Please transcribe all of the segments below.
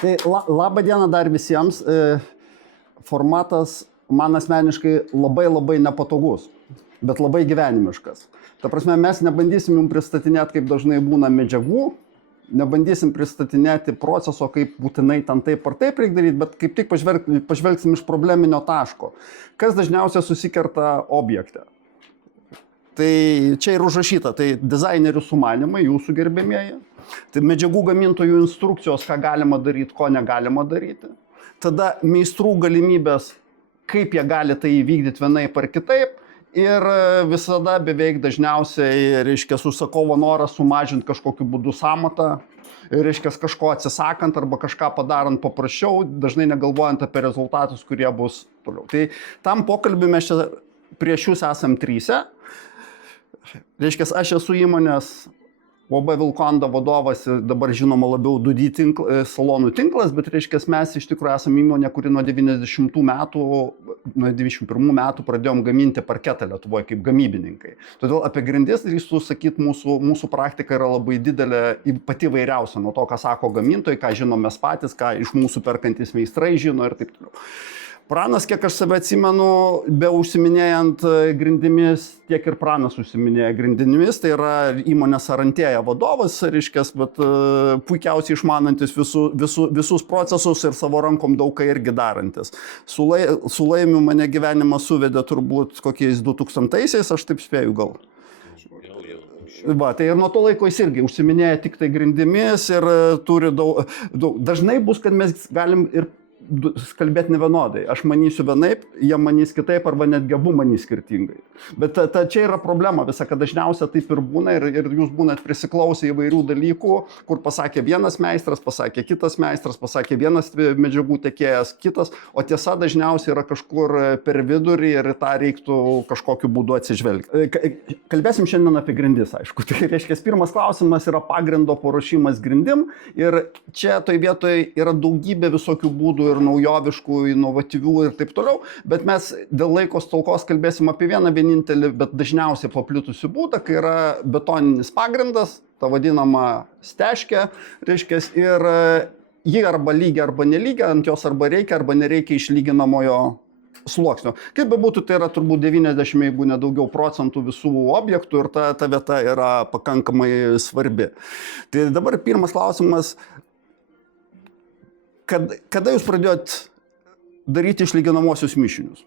Tai labą dieną dar visiems. Formatas man asmeniškai labai nepatogus, bet labai gyvenimiškas. Ta prasme, mes nebandysim jums pristatinėti, kaip dažnai būna medžiagų, nebandysim pristatinėti proceso, kaip būtinai ten taip ar taip reikia daryti, bet kaip tik pažvelgsim iš probleminio taško. Kas dažniausiai susikerta objekte? Tai čia ir užrašyta, tai dizainerių sumanimai, jūsų gerbėmieji, tai medžiagų gamintojų instrukcijos, ką galima daryti, ko negalima daryti. Tada meistrų galimybės, kaip jie gali tai įvykdyti vienaip ar kitaip. Ir visada beveik dažniausiai, reiškia, užsakovo noras sumažinti kažkokiu būdu sąmatą, reiškia, kažko atsisakant arba kažką padarant paprasčiau, dažnai negalvojant apie rezultatus, kurie bus toliau. Tai tam pokalbį mes čia prieš jūs esam tryse. Reiškia, aš esu įmonės OB Vilkonda vadovas ir dabar žinoma labiau Dudy salonų tinklas, bet reiškia, mes iš tikrųjų esame įmonė, kuri nuo 91 metų pradėjom gaminti parketą Lietuvoje kaip gamybininkai. Todėl apie grindis drįstu sakyti, mūsų praktika yra labai didelė, pati vairiausia, nuo to, ką sako gamintojai, ką žinom mes patys, ką iš mūsų perkantis meistrai žino ir taip toliau. Pranas, kiek aš save atsimenu, be užsiminėjant grindimis, tiek ir Pranas užsiminėja grindimis, tai yra įmonės Arantėja vadovas, reiškės, bet puikiausiai išmanantis visus procesus ir savo rankom daug ką irgi darantis. Su Laimiu mane gyvenimas suvedė turbūt kokiais 2000-aisiais, aš taip spėju gal. Va, tai ir nuo to laiko jis irgi užsiminėja tik tai grindimis ir turi daug. Dažnai bus, kad mes galim ir kalbėti nevienodai. Aš manysiu vienaip, jie manys kitaip arba netgi abu manys skirtingai. Bet čia yra problema visa, kad dažniausiai taip ir būna ir jūs būnat prisiklausę įvairių dalykų, kur pasakė vienas meistras, pasakė kitas meistras, pasakė vienas medžiagų tiekėjas, kitas, o tiesa dažniausiai yra kažkur per vidurį ir tą reiktų kažkokiu būdu atsižvelgti. Kalbėsim šiandien apie grindis, aišku. Tai reiškia, pirmas klausimas yra pagrindo paruošimas grindim ir čia toj vietoje yra daugybė visokių būdų ir naujoviškų, inovatyvių ir taip toliau, bet mes dėl laiko stokos kalbėsim apie vieną vienintelį, bet dažniausiai paplitusių būdą, kai yra betoninis pagrindas, ta vadinama steškė, reiškia, ir ji arba lygia, arba nelygia, ant jos arba nereikia išlyginamojo sluoksnio. Kaip bebūtų, tai yra turbūt 90, jeigu nedaugiau procentų visų objektų ir ta vieta yra pakankamai svarbi. Tai dabar pirmas klausimas. Kada jūs pradėjot daryti išlyginamosius mišinius?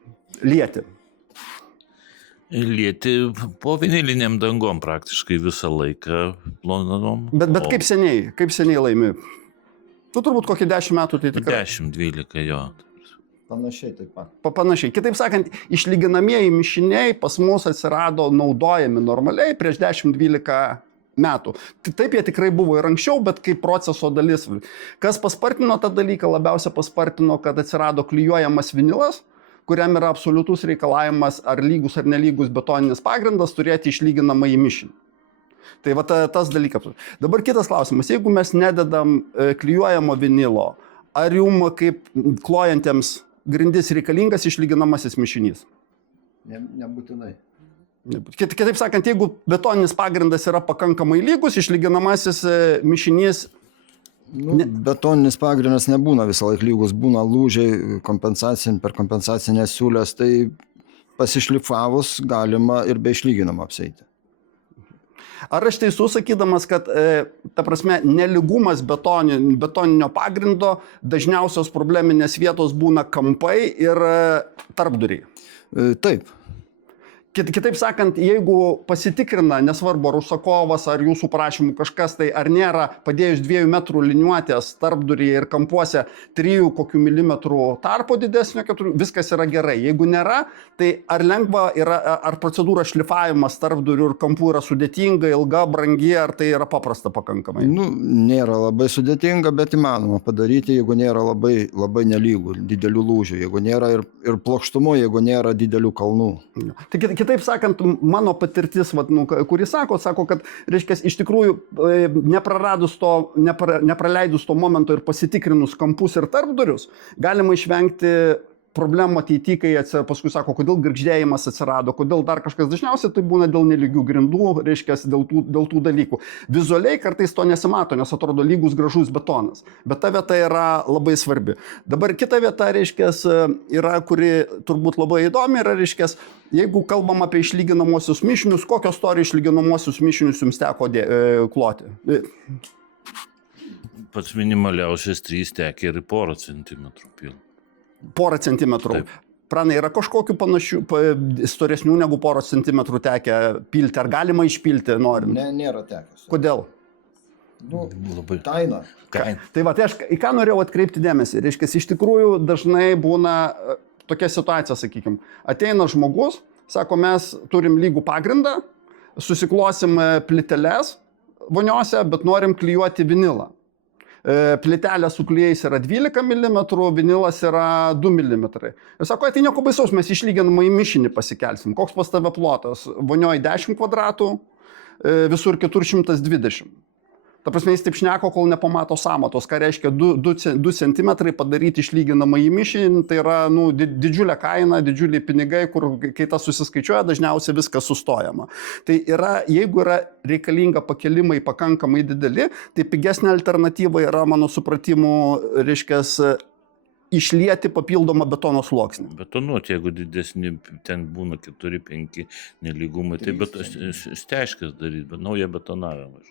Lieti po viniliniam dangom praktiškai visą laiką plonanom. Bet kaip seniai Laimi? Tu turbūt kokį 10 metų tai tikrai. 10-12 jo. Panašiai taip pat. Panašiai. Kitaip sakant, išlyginamieji mišiniai pas mus atsirado naudojami normaliai prieš 10-12 metų. Taip jie tikrai buvo ir anksčiau, bet kaip proceso dalis. Kas paspartino tą dalyką? Labiausia paspartino, kad atsirado klijuojamas vinilas, kuriam yra absoliutus reikalavimas ar lygus ar nelygus betoninis pagrindas turėti išlyginamą į mišinį. Tai va tas dalykas. Dabar kitas klausimas. Jeigu mes nededam klijuojamo vinilo, ar jum kaip klojantiems grindis reikalingas išlyginamasis mišinys? Nebūtinai. Kitaip sakant, jeigu betoninis pagrindas yra pakankamai lygus, išlyginamasis mišinys... Betoninis pagrindas nebūna visą laiką lygus, būna lūžiai per kompensacinės siūlės, tai pasišlifavus galima ir be išlyginamo apsieiti. Ar aš teisus sakydamas, kad, ta prasme, nelygumas betoninio pagrindo dažniausios probleminės vietos būna kampai ir tarpduriai? Taip. Kitaip sakant, jeigu pasitikrina, nesvarbu ar užsakovas, ar jūsų prašymų kažkas, tai ar nėra padėjus 2 metrų liniuotės tarpduryje ir kampuose 3 kokių milimetrų tarpo didesnio, 4, viskas yra gerai. Jeigu nėra, tai ar lengva yra, ar procedūra šlifavimas tarpdurių ir kampų yra sudėtinga, ilga, brangi, ar tai yra paprasta pakankamai? Nėra labai sudėtinga, bet įmanoma padaryti, jeigu nėra labai nelygų, didelių lūžių, jeigu nėra ir plokštumo, jeigu nėra didelių kalnų. Tai kitaip sakant, mano patirtis, kuris sako, kad, reiškia, iš tikrųjų, nepraleidus to momento ir pasitikrinus kampus ir tarpdurius, galima išvengti problemų ateityje, kai paskui sako, kodėl girgždėjimas atsirado, kodėl dar kažkas, dažniausiai tai būna dėl nelygių grindų, reiškia, dėl tų dalykų. Vizualiai kartais to nesimato, nes atrodo lygus gražus betonas, bet ta vieta yra labai svarbi. Dabar kita vieta, reiškia, yra, kuri turbūt labai įdomi, yra, reiškia, jeigu kalbam apie išlyginamosius mišinius, kokios storio išlyginamosius mišinius jums teko kloti? Pats minimaliausias 3 tekia ir porą centimetrų pil. Porą centimetrų. Taip. Pranai, yra kažkokių panašių, storesnių negu poros centimetrų tekę pilti? Ar galima išpilti norint? Ne, nėra tekęs. Kodėl? Nu, Labai. kaina. Tai va, tai aš į ką norėjau atkreipti dėmesį. Reiškia, iš tikrųjų dažnai būna tokia situacija, sakykime. Ateina žmogus, sako, mes turim lygų pagrindą, susiklosim plyteles voniose, bet norim klijuoti vinilą. Plytelė su klijais yra 12 mm, vinilas yra 2 mm. Ir sako, tai nieko baisaus, mes išlyginamą į mišinį pasikelsim. Koks pas tave plotas? Vonioje 10 kvadratų, visur kitur 120. Ta prasme, jis taip šneko, kol nepamato sąmatos, ką reiškia 2 cm padaryti išlyginamą į mišinį, tai yra didžiulė kaina, didžiuliai pinigai, kur kai tas susiskaičiuoja, dažniausiai viskas sustojama. Tai yra, jeigu yra reikalinga pakelimai pakankamai dideli, tai pigesnė alternatyva yra, mano supratimu, reiškia, išlieti papildomą betono sluoksnį. Betonuoti, jeigu didesni, ten būna 4-5 nelygumai, tai steškas daryti, bet naują betonavimą.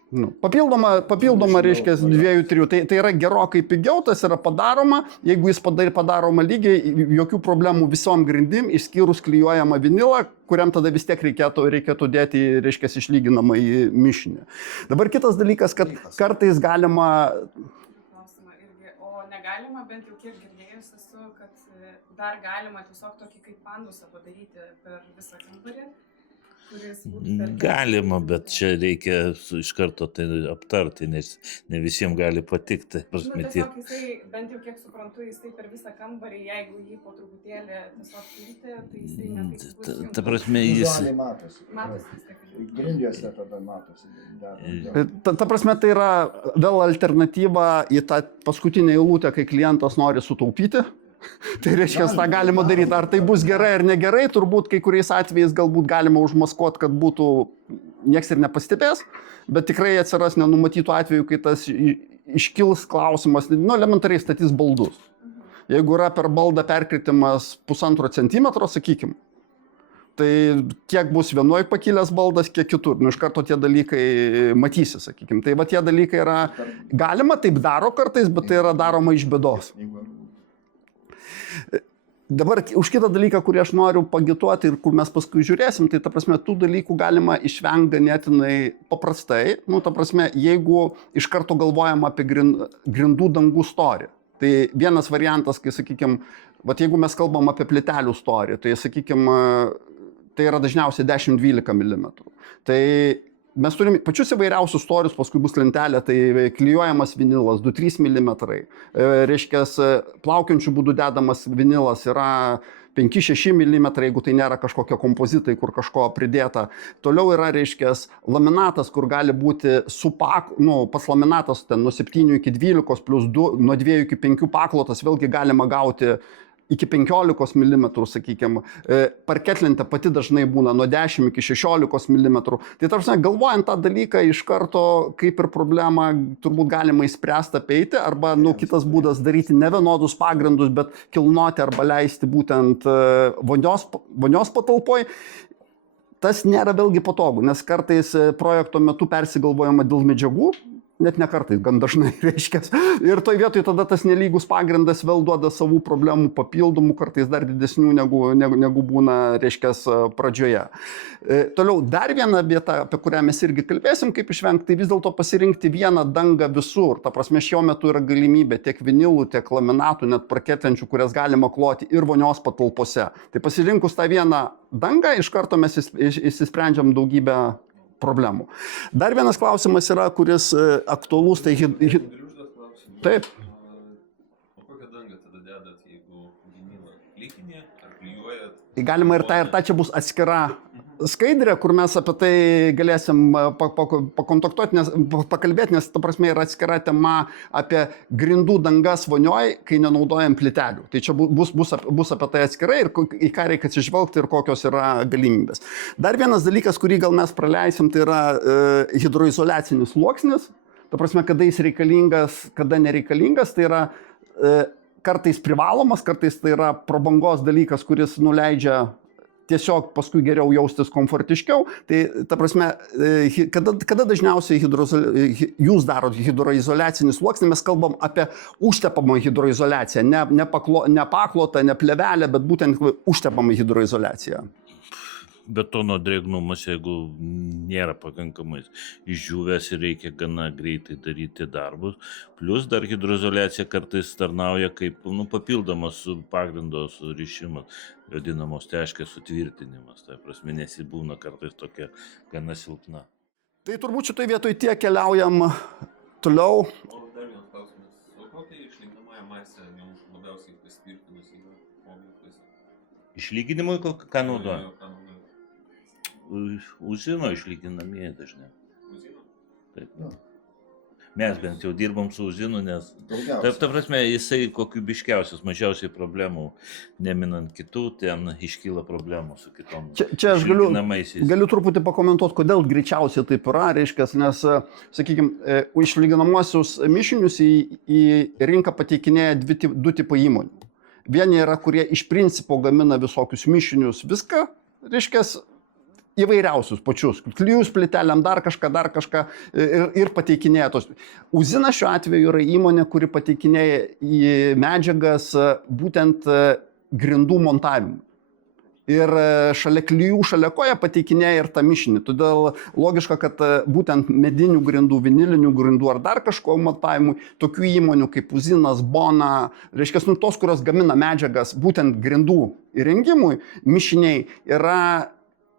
Papildoma reiškia 2-3, tai yra gerokai pigiau, tas yra padaroma, jeigu jis padaroma lygiai, jokių problemų visom grindim, išskyrus klijuojamą vinilą, kuriam tada vis tiek reikėtų dėti, reiškia, išlyginamą į mišinį. Dabar kitas dalykas, kad kartais galima... Negalima, bent jau kiek girdėjus esu, kad dar galima tiesiog tokį kaip pandusą padaryti per visą kambarį, kuris būtų... Galima, bet čia reikia iš karto tai aptarti, nes ne visiems gali patikti. Tiesiog jisai, bent jau kiek suprantu, jisai per visą kambarį, jeigu jį po truputėlį tiesiog pilti, tai jisai netaip bus jums. Ta prasme, jis... Matosi. Matosi vis tiek. Grindžiuose tada matosi. Ta prasme, tai yra vėl alternatyva į tą paskutinę eilutę, kai klientas nori sutaupyti. Tai reiškia, tą galima daryti. Ar tai bus gerai ar negerai, turbūt kai kuriais atvejais galbūt galima užmaskuoti, kad būtų nieks ir nepastebės, bet tikrai atsiras nenumatytų atvejų, kai tas iškils klausimas, elementariai statys baldus. Jeigu yra per baldą perkritimas 1,5 centimetro, sakykim, tai kiek bus vienoj pakilęs baldas, kiek kitur. Iš karto tie dalykai matysi, sakykim. Tai va tie dalykai yra, galima, taip daro kartais, bet tai yra daroma iš bėdos. Dabar už kitą dalyką, kurį aš noriu pagituoti ir kur mes paskui žiūrėsim, tai ta prasme, tų dalykų galima išvengti ganėtinai paprastai. Ta prasme, jeigu iš karto galvojam apie grindų dangų storį. Tai vienas variantas, kai, sakykim, jeigu mes kalbam apie plytelių storį, tai, sakykim, tai yra dažniausiai 10-12 mm. Tai mes turime pačius įvairiausius storius, paskui bus lentelė, tai klijuojamas vinilas 2-3 mm. Reiškia, plaukiančių būdų dedamas vinilas yra 5-6 mm, jeigu tai nėra kažkokie kompozitai, kur kažko pridėta. Toliau yra, reiškia, laminatas, kur gali būti pas laminatas ten nuo 7 iki 12 plus 2, nuo 2 iki 5 paklotas, vėlgi galima gauti iki 15 mm, sakykime. Parketlentė pati dažnai būna nuo 10 iki 16 mm. Tai tarsi, galvojant tą dalyką iš karto, kaip ir problemą turbūt galima įspręsti apeiti, arba kitas būdas daryti ne vienodus pagrindus, bet kilnoti arba leisti būtent vonios patalpoj. Tas nėra vėlgi patogu, nes kartais projekto metu persigalvojama dėl medžiagų, net ne kartais, gan dažnai reiškia. Ir toj vietoj tada tas nelygus pagrindas vėl duoda savų problemų papildomų, kartais dar didesnių negu būna, reiškia, pradžioje. Toliau, dar viena vieta, apie kurią mes irgi kalbėsim, kaip išvengti, tai vis dėlto pasirinkti vieną dangą visur. Ta prasme, šiuo metu yra galimybė tiek vinilų, tiek laminatų, net parketenčių, kurias galima kloti ir vonios patalpose. Tai pasirinkus tą vieną dangą, iš karto mes išsisprendžiam daugybę problemų. Dar vienas klausimas yra, kuris aktualus, tai... Taip. O kokią dangą tada dedat, jeigu vinilą plikinį ar klijuojat? Tai galima ir tą, čia bus atskira skaidrę, kur mes apie tai galėsim pakontaktuoti, pakalbėti, nes ta prasme yra atskira tema apie grindų dangas vonioj, kai nenaudojam plytelių. Tai čia bus apie tai atskirai ir į ką reikia atsižvelgti ir kokios yra galimybės. Dar vienas dalykas, kurį gal mes praleisim, tai yra hidroizoliacinis sluoksnis. Ta prasme, kada jis reikalingas, kada nereikalingas, tai yra kartais privalomas, kartais tai yra prabangos dalykas, kuris nuleidžia tiesiog paskui geriau jaustis komfortiškiau. Tai ta prasme, kada dažniausiai jūs darot hidroizoliacinį sluoksnį, mes kalbam apie užtepamą hidroizoliaciją, ne paklotą, ne plėvelę, bet būtent užtepamą hidroizoliaciją. Betono drėgnumas, jeigu nėra pakankamai išdžiūvęs ir reikia gana greitai daryti darbus. Plus dar hidroizoliacija kartais tarnauja kaip papildomas pagrindo surišimas, vadinamos steškės sutvirtinimas. Tai prasme, nesibūna kartais tokia gana silpna. Tai turbūt šitoj vietoj tiek keliaujam toliau. O dar vienas klausimas. O kokia išlyginamąją masę jums labiausiai pasitvirtinusi yra objektuose? Išlyginimui ką naudoja? Uzino išlyginamieji dažnai. Uzino? Taip. Mes bent jau dirbam su uzinu, nes ta prasme, jisai kokybiškiausias, mažiausiai problemų, neminant kitų, ten iškyla problemų su kitom. Čia aš galiu truputį pakomentuoti, kodėl greičiausiai taip yra, reiškias, nes, sakykime, išlyginamosius mišinius į rinką pateikinėja du tipai įmonių. Vieni yra, kurie iš principo gamina visokius mišinius, viską, reiškias, įvairiausius pačius, klijus plytelėm, dar kažką ir pateikinėja tos. Uzina šiuo atveju yra įmonė, kuri pateikinėja į medžiagas būtent grindų montavimui. Ir šalia klijų, šalia koja pateikinėja ir tą mišinį. Todėl logiška, kad būtent medinių grindų, vinilinių grindų ar dar kažko montavimui, tokių įmonių kaip Uzinas, Bona, reiškia, tos, kurios gamina medžiagas būtent grindų įrengimui, mišiniai yra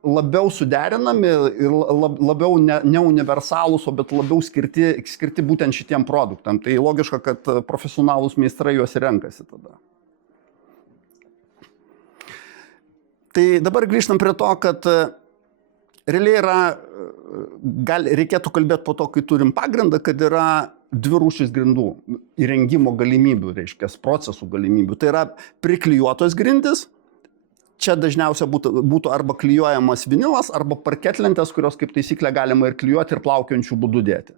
labiau suderinami ir labiau ne universalūs, bet labiau skirti būtent šitiem produktam. Tai logiška, kad profesionalūs meistrai juos renkasi tada. Tai dabar grįžtam prie to, kad realiai reikėtų kalbėti po to, kai turim pagrindą, kad yra dvi rūšys grindų įrengimo galimybių, reiškia, procesų galimybių. Tai yra priklijuotos grindys. Čia dažniausiai būtų arba klijuojamas vinilas, arba parketlentės, kurios kaip taisyklė galima ir klijuoti, ir plaukiojančių būdų dėti.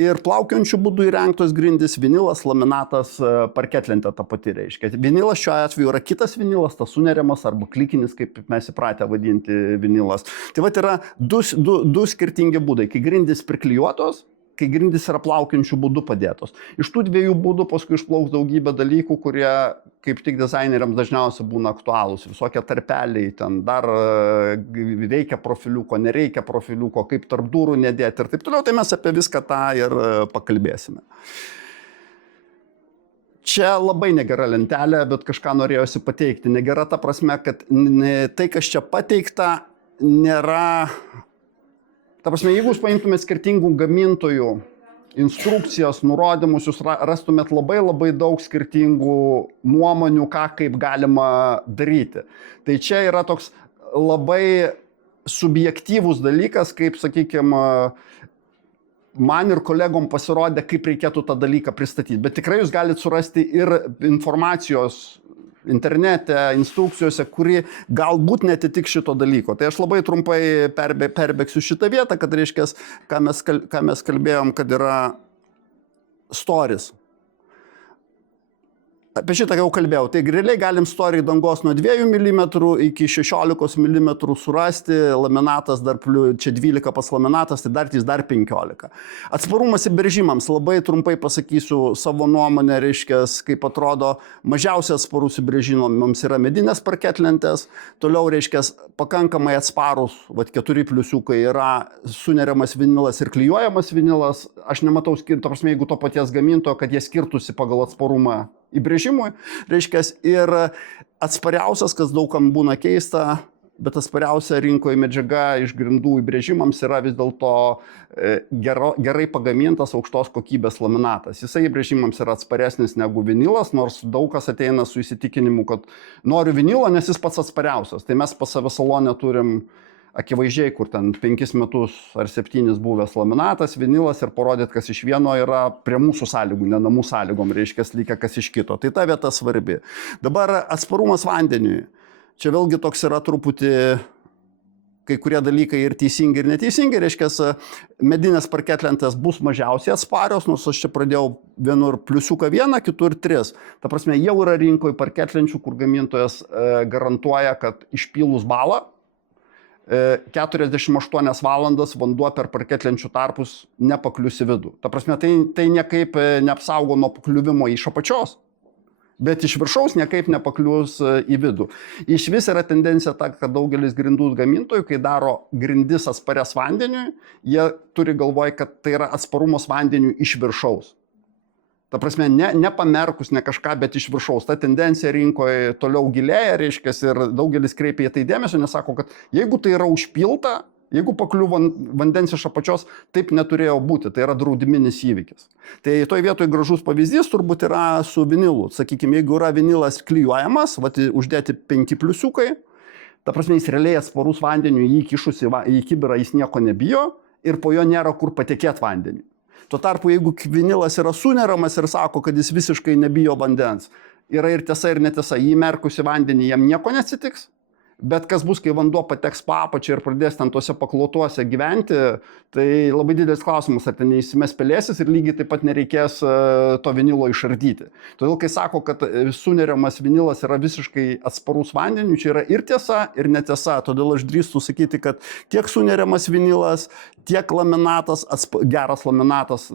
Ir plaukiojančių būdų įrengtos grindys, vinilas, laminatas, parketlentė ta pati reiškia. Vinilas šiuo atveju yra kitas vinilas, tas suneriamas arba klikinis, kaip mes įpratę vadinti vinilas. Tai vat yra du skirtingi būdai, kai grindys priklijuotos, kai grindys yra plaukiančių būdų padėtos. Iš tų dviejų būdų paskui išplauks daugybė dalykų, kurie kaip tik dizaineriams dažniausiai būna aktualūs. Visokie tarpeliai, ten dar reikia profiliuko, nereikia profiliuko, kaip tarp durų nedėti ir taip toliau. Tai mes apie viską tą ir pakalbėsime. Čia labai negera lentelė, bet kažką norėjosi pateikti. Negera ta prasme, kad tai, kas čia pateikta, nėra... Ta prasme, jeigu jūs paimtumėt skirtingų gamintojų instrukcijas, nurodymus, jūs rastumėt labai daug skirtingų nuomonių, ką kaip galima daryti. Tai čia yra toks labai subjektyvus dalykas, kaip, sakykime, man ir kolegom pasirodė, kaip reikėtų tą dalyką pristatyti. Bet tikrai jūs galite surasti ir informacijos internete, instrukcijose, kuri galbūt netitik šito dalyko. Tai aš labai trumpai perbėgsiu šitą vietą, kad reiškia, ką mes kalbėjom, kad yra storis. Apie šitą jau kalbėjau. Tai realiai galim storį dangos nuo 2 mm iki 16 mm surasti, laminatas dar čia 12 pas laminatas, tai dar 15. Atsparumas įbrėžimams, labai trumpai pasakysiu savo nuomonę, reiškia, kaip atrodo, mažiausiai atsparus įbrėžimams yra medinės parketlentės, toliau, reiškia, pakankamai atsparus, 4 pliusiukai yra suneriamas vinilas ir klijuojamas vinilas. Aš nematau skirtumo, prasme, jeigu to paties gamintojo, kad jie skirtųsi pagal atsparumą įbrėžimui, reiškia, ir atspariausias, kas daugam būna keista, bet atspariausia rinkoje medžiaga iš grindų įbrėžimams yra vis dėlto gerai pagamintas aukštos kokybės laminatas. Jisai įbrėžimams yra atsparesnis negu vinilas, nors daug kas ateina su įsitikinimu, kad noriu vinilo, nes jis pats atspariausias. Tai mes pas save salone turim akivaizdžiai, kur ten 5 metus ar 7 buvęs laminatas, vinilas ir parodyti, kas iš vieno yra prie mūsų sąlygų, ne namų sąlygom, reiškia, lygia kas iš kito. Tai ta vieta svarbi. Dabar atsparumas vandeniui. Čia vėlgi toks yra truputį kai kurie dalykai ir teisingi, ir neteisingi, reiškia, medinės parketlentės bus mažiausiai atsparios, nors aš čia pradėjau vienur +1, kitur 3. Ta prasme, jau yra rinkoje parketlenčių, kur gamintojas garantuoja, kad išpylus balą 48 valandas vanduo per parketlenčių tarpus nepaklius į vidų. Ta prasme, tai niekaip neapsaugo nuo pakliuvimo iš apačios, bet iš viršaus niekaip nepaklius į vidų. Iš vis yra tendencija ta, kad daugelis grindų gamintojų, kai daro grindis atsparias vandeniui, jie turi galvoje, kad tai yra atsparumas vandeniui iš viršaus. Ta prasme, ne pamerkus, ne kažką, bet iš viršaus. Ta tendencija rinkoje toliau gilėja, reiškia, ir daugelis kreipia į tai dėmesio, nes sako, kad jeigu tai yra užpilta, jeigu pakliuvo vandens iš apačios, taip neturėjo būti, tai yra draudiminis įvykis. Tai toj vietoj gražus pavyzdys turbūt yra su vinilu. Sakykime, jeigu yra vinilas klijuojamas, uždėti 5 pliusiukai, ta prasme, jis realiai atsparus vandeniu, jį įkišus į kibirą, jis nieko nebijo ir po jo nėra kur patekėti vandeniu. Tuo tarpu, jeigu vinilas yra suneramas ir sako, kad jis visiškai nebijo vandens, yra ir tiesa, ir netiesa, jį merkus į vandenį, jam nieko neatsitiks. Bet kas bus, kai vanduo pateks po apačią ir pradės ten tuose paklotuose gyventi, tai labai didelis klausimas, ar ten neįsimes pelėsis ir lygiai taip pat nereikės to vinilo išardyti. Todėl, kai sako, kad suneriamas vinilas yra visiškai atsparus vandeniu, čia yra ir tiesa, ir netiesa. Todėl aš drįstu sakyti, kad tiek suneriamas vinilas, tiek laminatas, geras laminatas,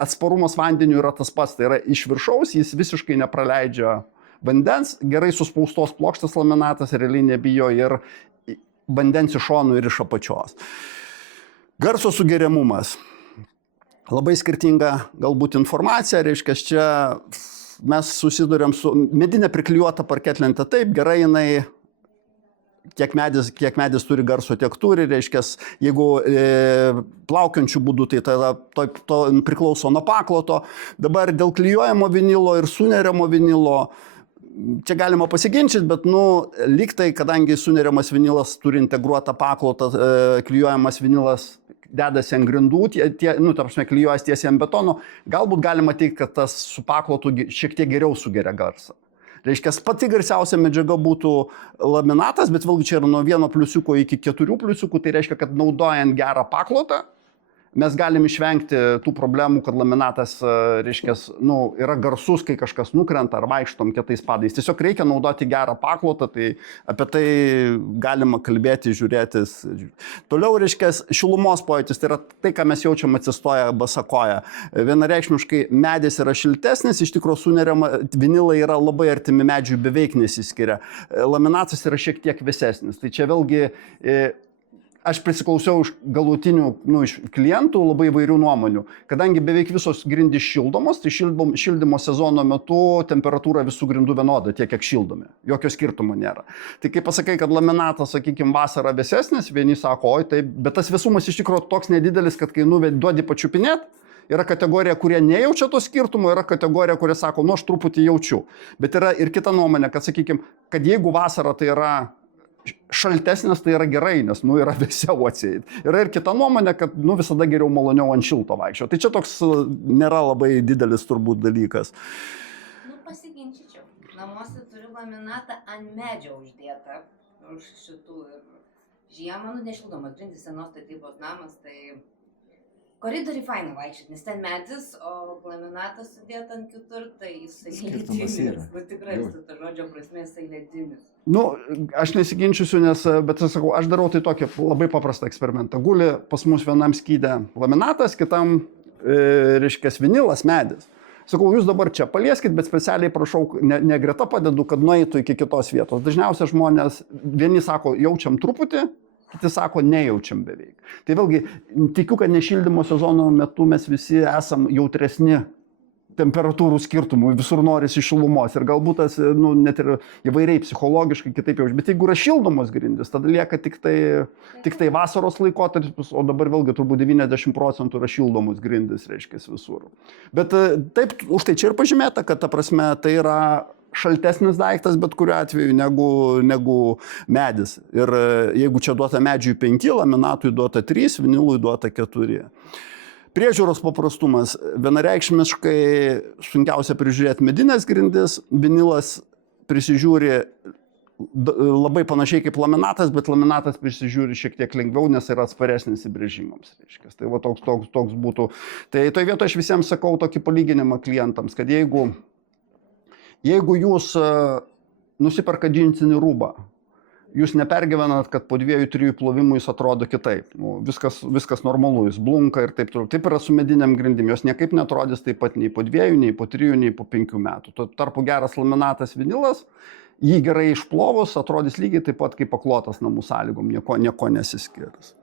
atsparumas vandeniu yra tas pats. Tai yra iš viršaus, jis visiškai nepraleidžia vandens, gerai suspaustos plokštės laminatas realiai nebijo ir vandens iš šonų ir iš apačios. Garso sugeriamumas. Labai skirtinga galbūt informacija, reiškia, čia mes susiduriam su medinė priklijuota parketlentė, taip, gerai jinai, kiek medis turi garso, tiek turi, reiškia, jeigu plaukiančių būdų, tai tada to priklauso nuo pakloto. Dabar dėl klijuojamo vinilo ir suneriamo vinilo, čia galima pasiginčyti, bet, lyg tai, kadangi suneriamas vinilas turi integruotą paklotą, klijuojamas vinilas dedasi ant grindų, ta prasme, klijuojas tiesiai ant betono, galbūt galima teikti, kad tas su paklotu šiek tiek geriau sugeria garsą. Reiškia, pati garsiausia medžiaga būtų laminatas, bet vėlgi čia yra nuo 1 pliusiuko iki 4 pliusiukų, tai reiškia, kad naudojant gerą paklotą, mes galim išvengti tų problemų, kad laminatas, reiškia, yra garsus, kai kažkas nukrenta ar vaikštom kietais padais. Tiesiog reikia naudoti gerą paklotą, tai apie tai galima kalbėti, žiūrėtis. Toliau, reiškia, šilumos pojūtis, tai yra tai, ką mes jaučiam atsistoję basakoje. Vienareikšmiškai medis yra šiltesnis, iš tikrųjų suneriama, vinilai yra labai artimi medžiui, beveik nesiskiria. Laminatas yra šiek tiek vėsesnis. Tai čia vėlgi aš prisiklausiau iš galutinių, iš klientų labai įvairių nuomonių. Kadangi beveik visos grindys šildomos, tai šildymo sezono metu temperatūra visų grindų vienoda, tiek kiek šildomi. Jokio skirtumo nėra. Tai kai pasakai, kad laminatas, sakykime, vasarą vėsesnis, vieni sako, oi taip, bet tas vėsumas iš tikrųjų toks nedidelis, kad kai duodi pačiupinėt, yra kategorija, kurie nejaučia to skirtumo, yra kategorija, kurie sako, aš truputį jaučiu. Bet yra ir kita nuomonė, kad, sakykime, kad jeigu vasara tai yra šaltesnės, tai yra gerai, nes, yra vėsiau atseit. Yra ir kita nuomonė, kad, visada geriau maloniau ant šilto vaikščio. Tai čia toks nėra labai didelis turbūt dalykas. Pasiginčyčiau. Namuose turiu laminatą ant medžio uždėtą už šitų ir žiemą, nešildomas grindys, senos statybos namas, tai koridoriai fainai vaikščioti, nes ten medis, o laminatas sudėta ant kitur, tai jisai ledinis. Tikrai, ta žodžio prasme, jisai ledinis. Aš nesiginčiusiu, bet sakau, aš darau tai tokį labai paprastą eksperimentą. Guli pas mus vienam skyde laminatas, kitam, reiškia, vinilas medis. Sakau, jūs dabar čia palieskit, bet specialiai prašau, ne greta padedu, kad nueitų iki kitos vietos. Dažniausiai žmonės, vieni sako, jaučiam truputį, kiti sako, nejaučiam beveik. Tai vėlgi, tikiu, kad nešildymo sezono metu mes visi esam jautresni temperatūrų skirtumų, visur norisi šilumos ir galbūt tas, net ir įvairiai psichologiškai kitaip jaučiu. Bet jeigu yra šildomos grindys, tada lieka tik tai vasaros laikotarpis, o dabar vėlgi turbūt 90% yra šildomos grindys, reiškia, visur. Bet taip, už tai čia ir pažymėta, kad ta prasme tai yra šaltesnis daiktas bet kuriuo atveju negu medis. Ir jeigu čia duota medžiui 5, laminatui duota 3, vinilui duota 4. Priežiūros paprastumas. Vienareikšmiškai sunkiausia prižiūrėti medinės grindis, vinilas prisižiūri labai panašiai kaip laminatas, bet laminatas prisižiūri šiek tiek lengviau, nes yra atsparesnis įbrėžimams. Tai va toks būtų. Tai toje vietoje aš visiems sakau tokį palyginimą klientams, kad jeigu jūs nusiperka džinsinį rūbą, jūs nepergyvenat, kad po 2-3 plovimų jis atrodo kitaip. Viskas normalu, jis blunka ir taip toliau. Taip yra su mediniam grindim, jos niekaip netrodys taip pat nei po 2, nei po 3, nei po 5 metų. Tuo tarpu geras laminatas vinilas, jį gerai išplovus, atrodys lygiai taip pat kaip paklotas namų sąlygom, nieko nesiskirs.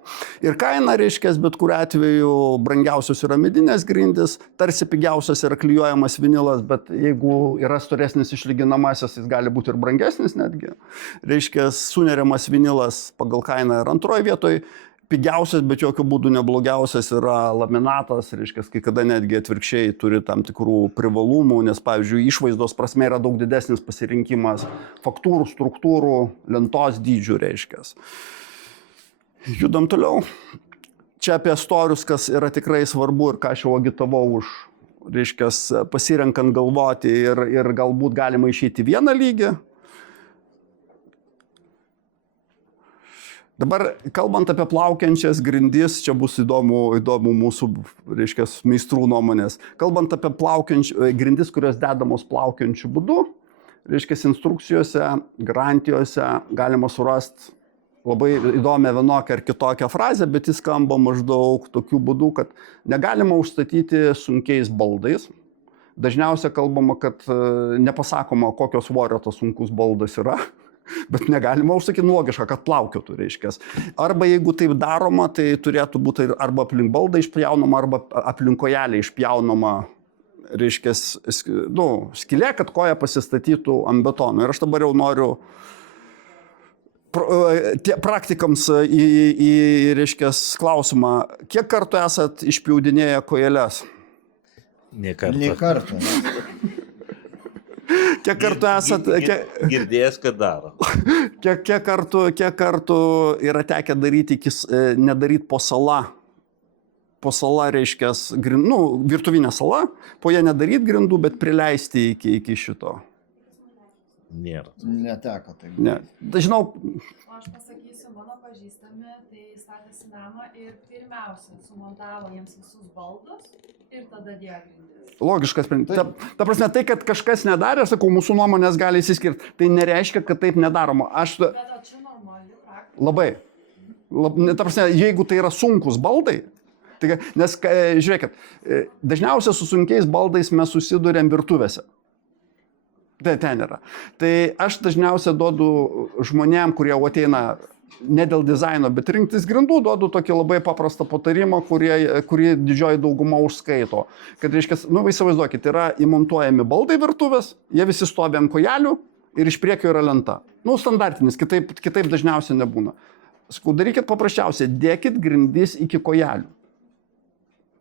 Ir kaina, reiškia, bet kuriuo atveju brangiausios yra medinės grindis, tarsi pigiausias yra klijuojamas vinilas, bet jeigu yra storesnis išlyginamasis, jis gali būti ir brangesnis netgi. Reiškia, suneriamas vinilas pagal kainą ir antroje vietoje. Pigiausias, bet jokių būdų neblogiausias yra laminatas, reiškia, kai kada netgi atvirkščiai turi tam tikrų privalumų, nes, pavyzdžiui, išvaizdos prasme yra daug didesnis pasirinkimas faktūrų, struktūrų, lentos dydžių, reiškia. Judam toliau. Čia apie storius, kas yra tikrai svarbu ir ką aš jau agitavau už, reiškia, pasirenkant galvoti ir galbūt galima išeiti vieną lygį. Dabar, kalbant apie plaukiančias grindis, čia bus įdomu mūsų, reiškia, meistrų nuomonės. Kalbant apie grindis, kurios dedamos plaukiančiu būdu, reiškia, instrukcijose, garantijose galima surasti labai įdomią vienokią ar kitokią frazę, bet jis skamba maždaug tokiu būdu, kad negalima užstatyti sunkiais baldais. Dažniausiai kalbama, kad nepasakoma, kokio svorio tas sunkus baldas yra. Bet negalima užsakyti logišką, kad plaukiotų, reiškia. Arba jeigu taip daroma, tai turėtų būti arba aplink baldą išpjaunama, arba aplink kojelę išpjaunama, reiškia, skylė, kad koja pasistatytų ant betono. Ir aš dabar jau noriu praktikams reiškia, klausimą, kiek kartų esat išpjaudinėję kojeles? Nė kartą. Nė kartą. Kiek kartų esat... Girdėjęs, kad daro. Kiek kartų yra tekę daryti, nedaryti po sala. Po sala reiškia, virtuvinė sala, po ją nedaryti grindų, bet prileisti iki šito. Nėra. Neteko taip. Ne. Žinau... Aš pasakysiu, mano pažįstami, tai statėsi namą ir pirmiausia sumontavo jiems visus baldus ir tada dėjo grindis. Logiškas sprendimas. Ta prasme, tai, kad kažkas nedarė, sakau, mūsų nuomonės gali įsiskirti. Tai nereiškia, kad taip nedaroma. Bet čia normali praktika. Labai. Ta prasme, jeigu tai yra sunkus baldai, tai, nes, žiūrėkit, dažniausiai su sunkiais baldais mes susidurėm virtuvėse. Tai ten yra. Tai aš dažniausiai duodu žmonėm, kurie ateina ne dėl dizaino, bet rinktis grindų, duodu tokį labai paprastą patarimą, kurį didžioji dauguma užskaito. Kad, reiškia, įsivaizduokit, yra įmontuojami baldai virtuvės, jie visi stovi ant kojelių ir iš priekio yra lenta. Standartinis, kitaip dažniausiai nebūna. Sakau, darykit paprasčiausiai, dėkit grindis iki kojelių.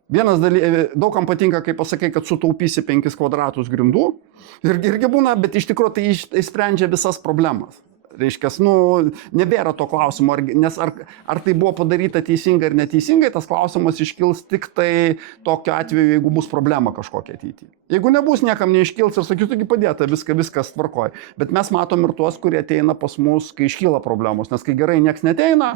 Vienas dalykas, daugam patinka, kai pasakai, kad sutaupysi 5 kvadratus grindų, irgi būna, bet iš tikrųjų tai išsprendžia visas problemas. Reiškia, nebėra to klausimo, nes ar tai buvo padaryta teisingai ar neteisingai, tas klausimas iškils tik tai tokiu atveju, jeigu bus problema kažkokia ateityje. Jeigu nebus, niekam neiškils ir sakytų, taigi padėta, viskas tvarkoja. Bet mes matom ir tuos, kurie ateina pas mus, kai iškyla problemos, nes kai gerai nieks neteina,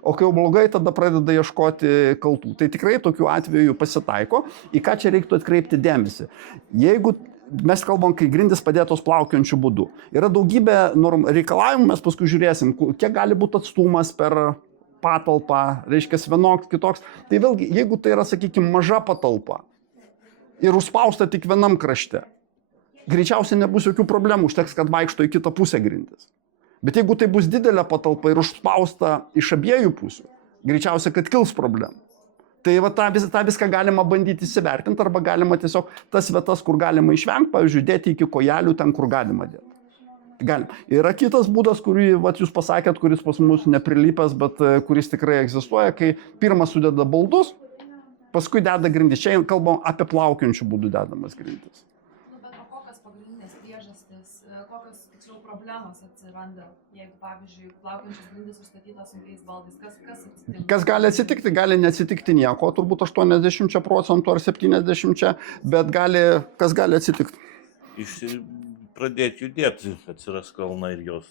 o kai jau blogai, tada pradeda ieškoti kaltų. Tai tikrai tokiu atveju pasitaiko, į ką čia reiktų atkreipti dėmesį. Jeigu mes kalbam, kai grindys padėtos plaukiančiu būdu. Yra daugybė reikalavimų, mes paskui žiūrėsim, kiek gali būti atstumas per patalpą, reiškia vienoks, kitoks. Tai vėlgi, jeigu tai yra, sakykime, maža patalpa ir užspausta tik vienam krašte, greičiausiai nebus jokių problemų, užteks, kad vaikšto į kitą pusę grindys. Bet jeigu tai bus didelė patalpa ir užspausta iš abiejų pusių, greičiausiai, kad kils problemų. Tai va, tą viską galima bandyti įsivertinti arba galima tiesiog tas vietas, kur galima išvengti, pavyzdžiui, dėti iki kojelių ten, kur galima dėti. Galima. Yra kitas būdas, kurį jūs pasakėt, kuris pas mus neprilypęs, bet kuris tikrai egzistuoja, kai pirmas sudeda baldus, paskui deda grindis. Čia kalbam apie plaukiančių būdų dedamas grindis. Bet o kokias pagrindinės priežastys, kokios tiksliau problemos atsiranda, jeigu, pavyzdžiui, plaukiančios grindys užstatytos sunkiais baldais, kas atsitinka? Kas gali atsitikti? Gali neatsitikti nieko, turbūt 80% ar 70%, bet kas gali atsitikti? Pradėti judėti, atsiras kalna ir jos.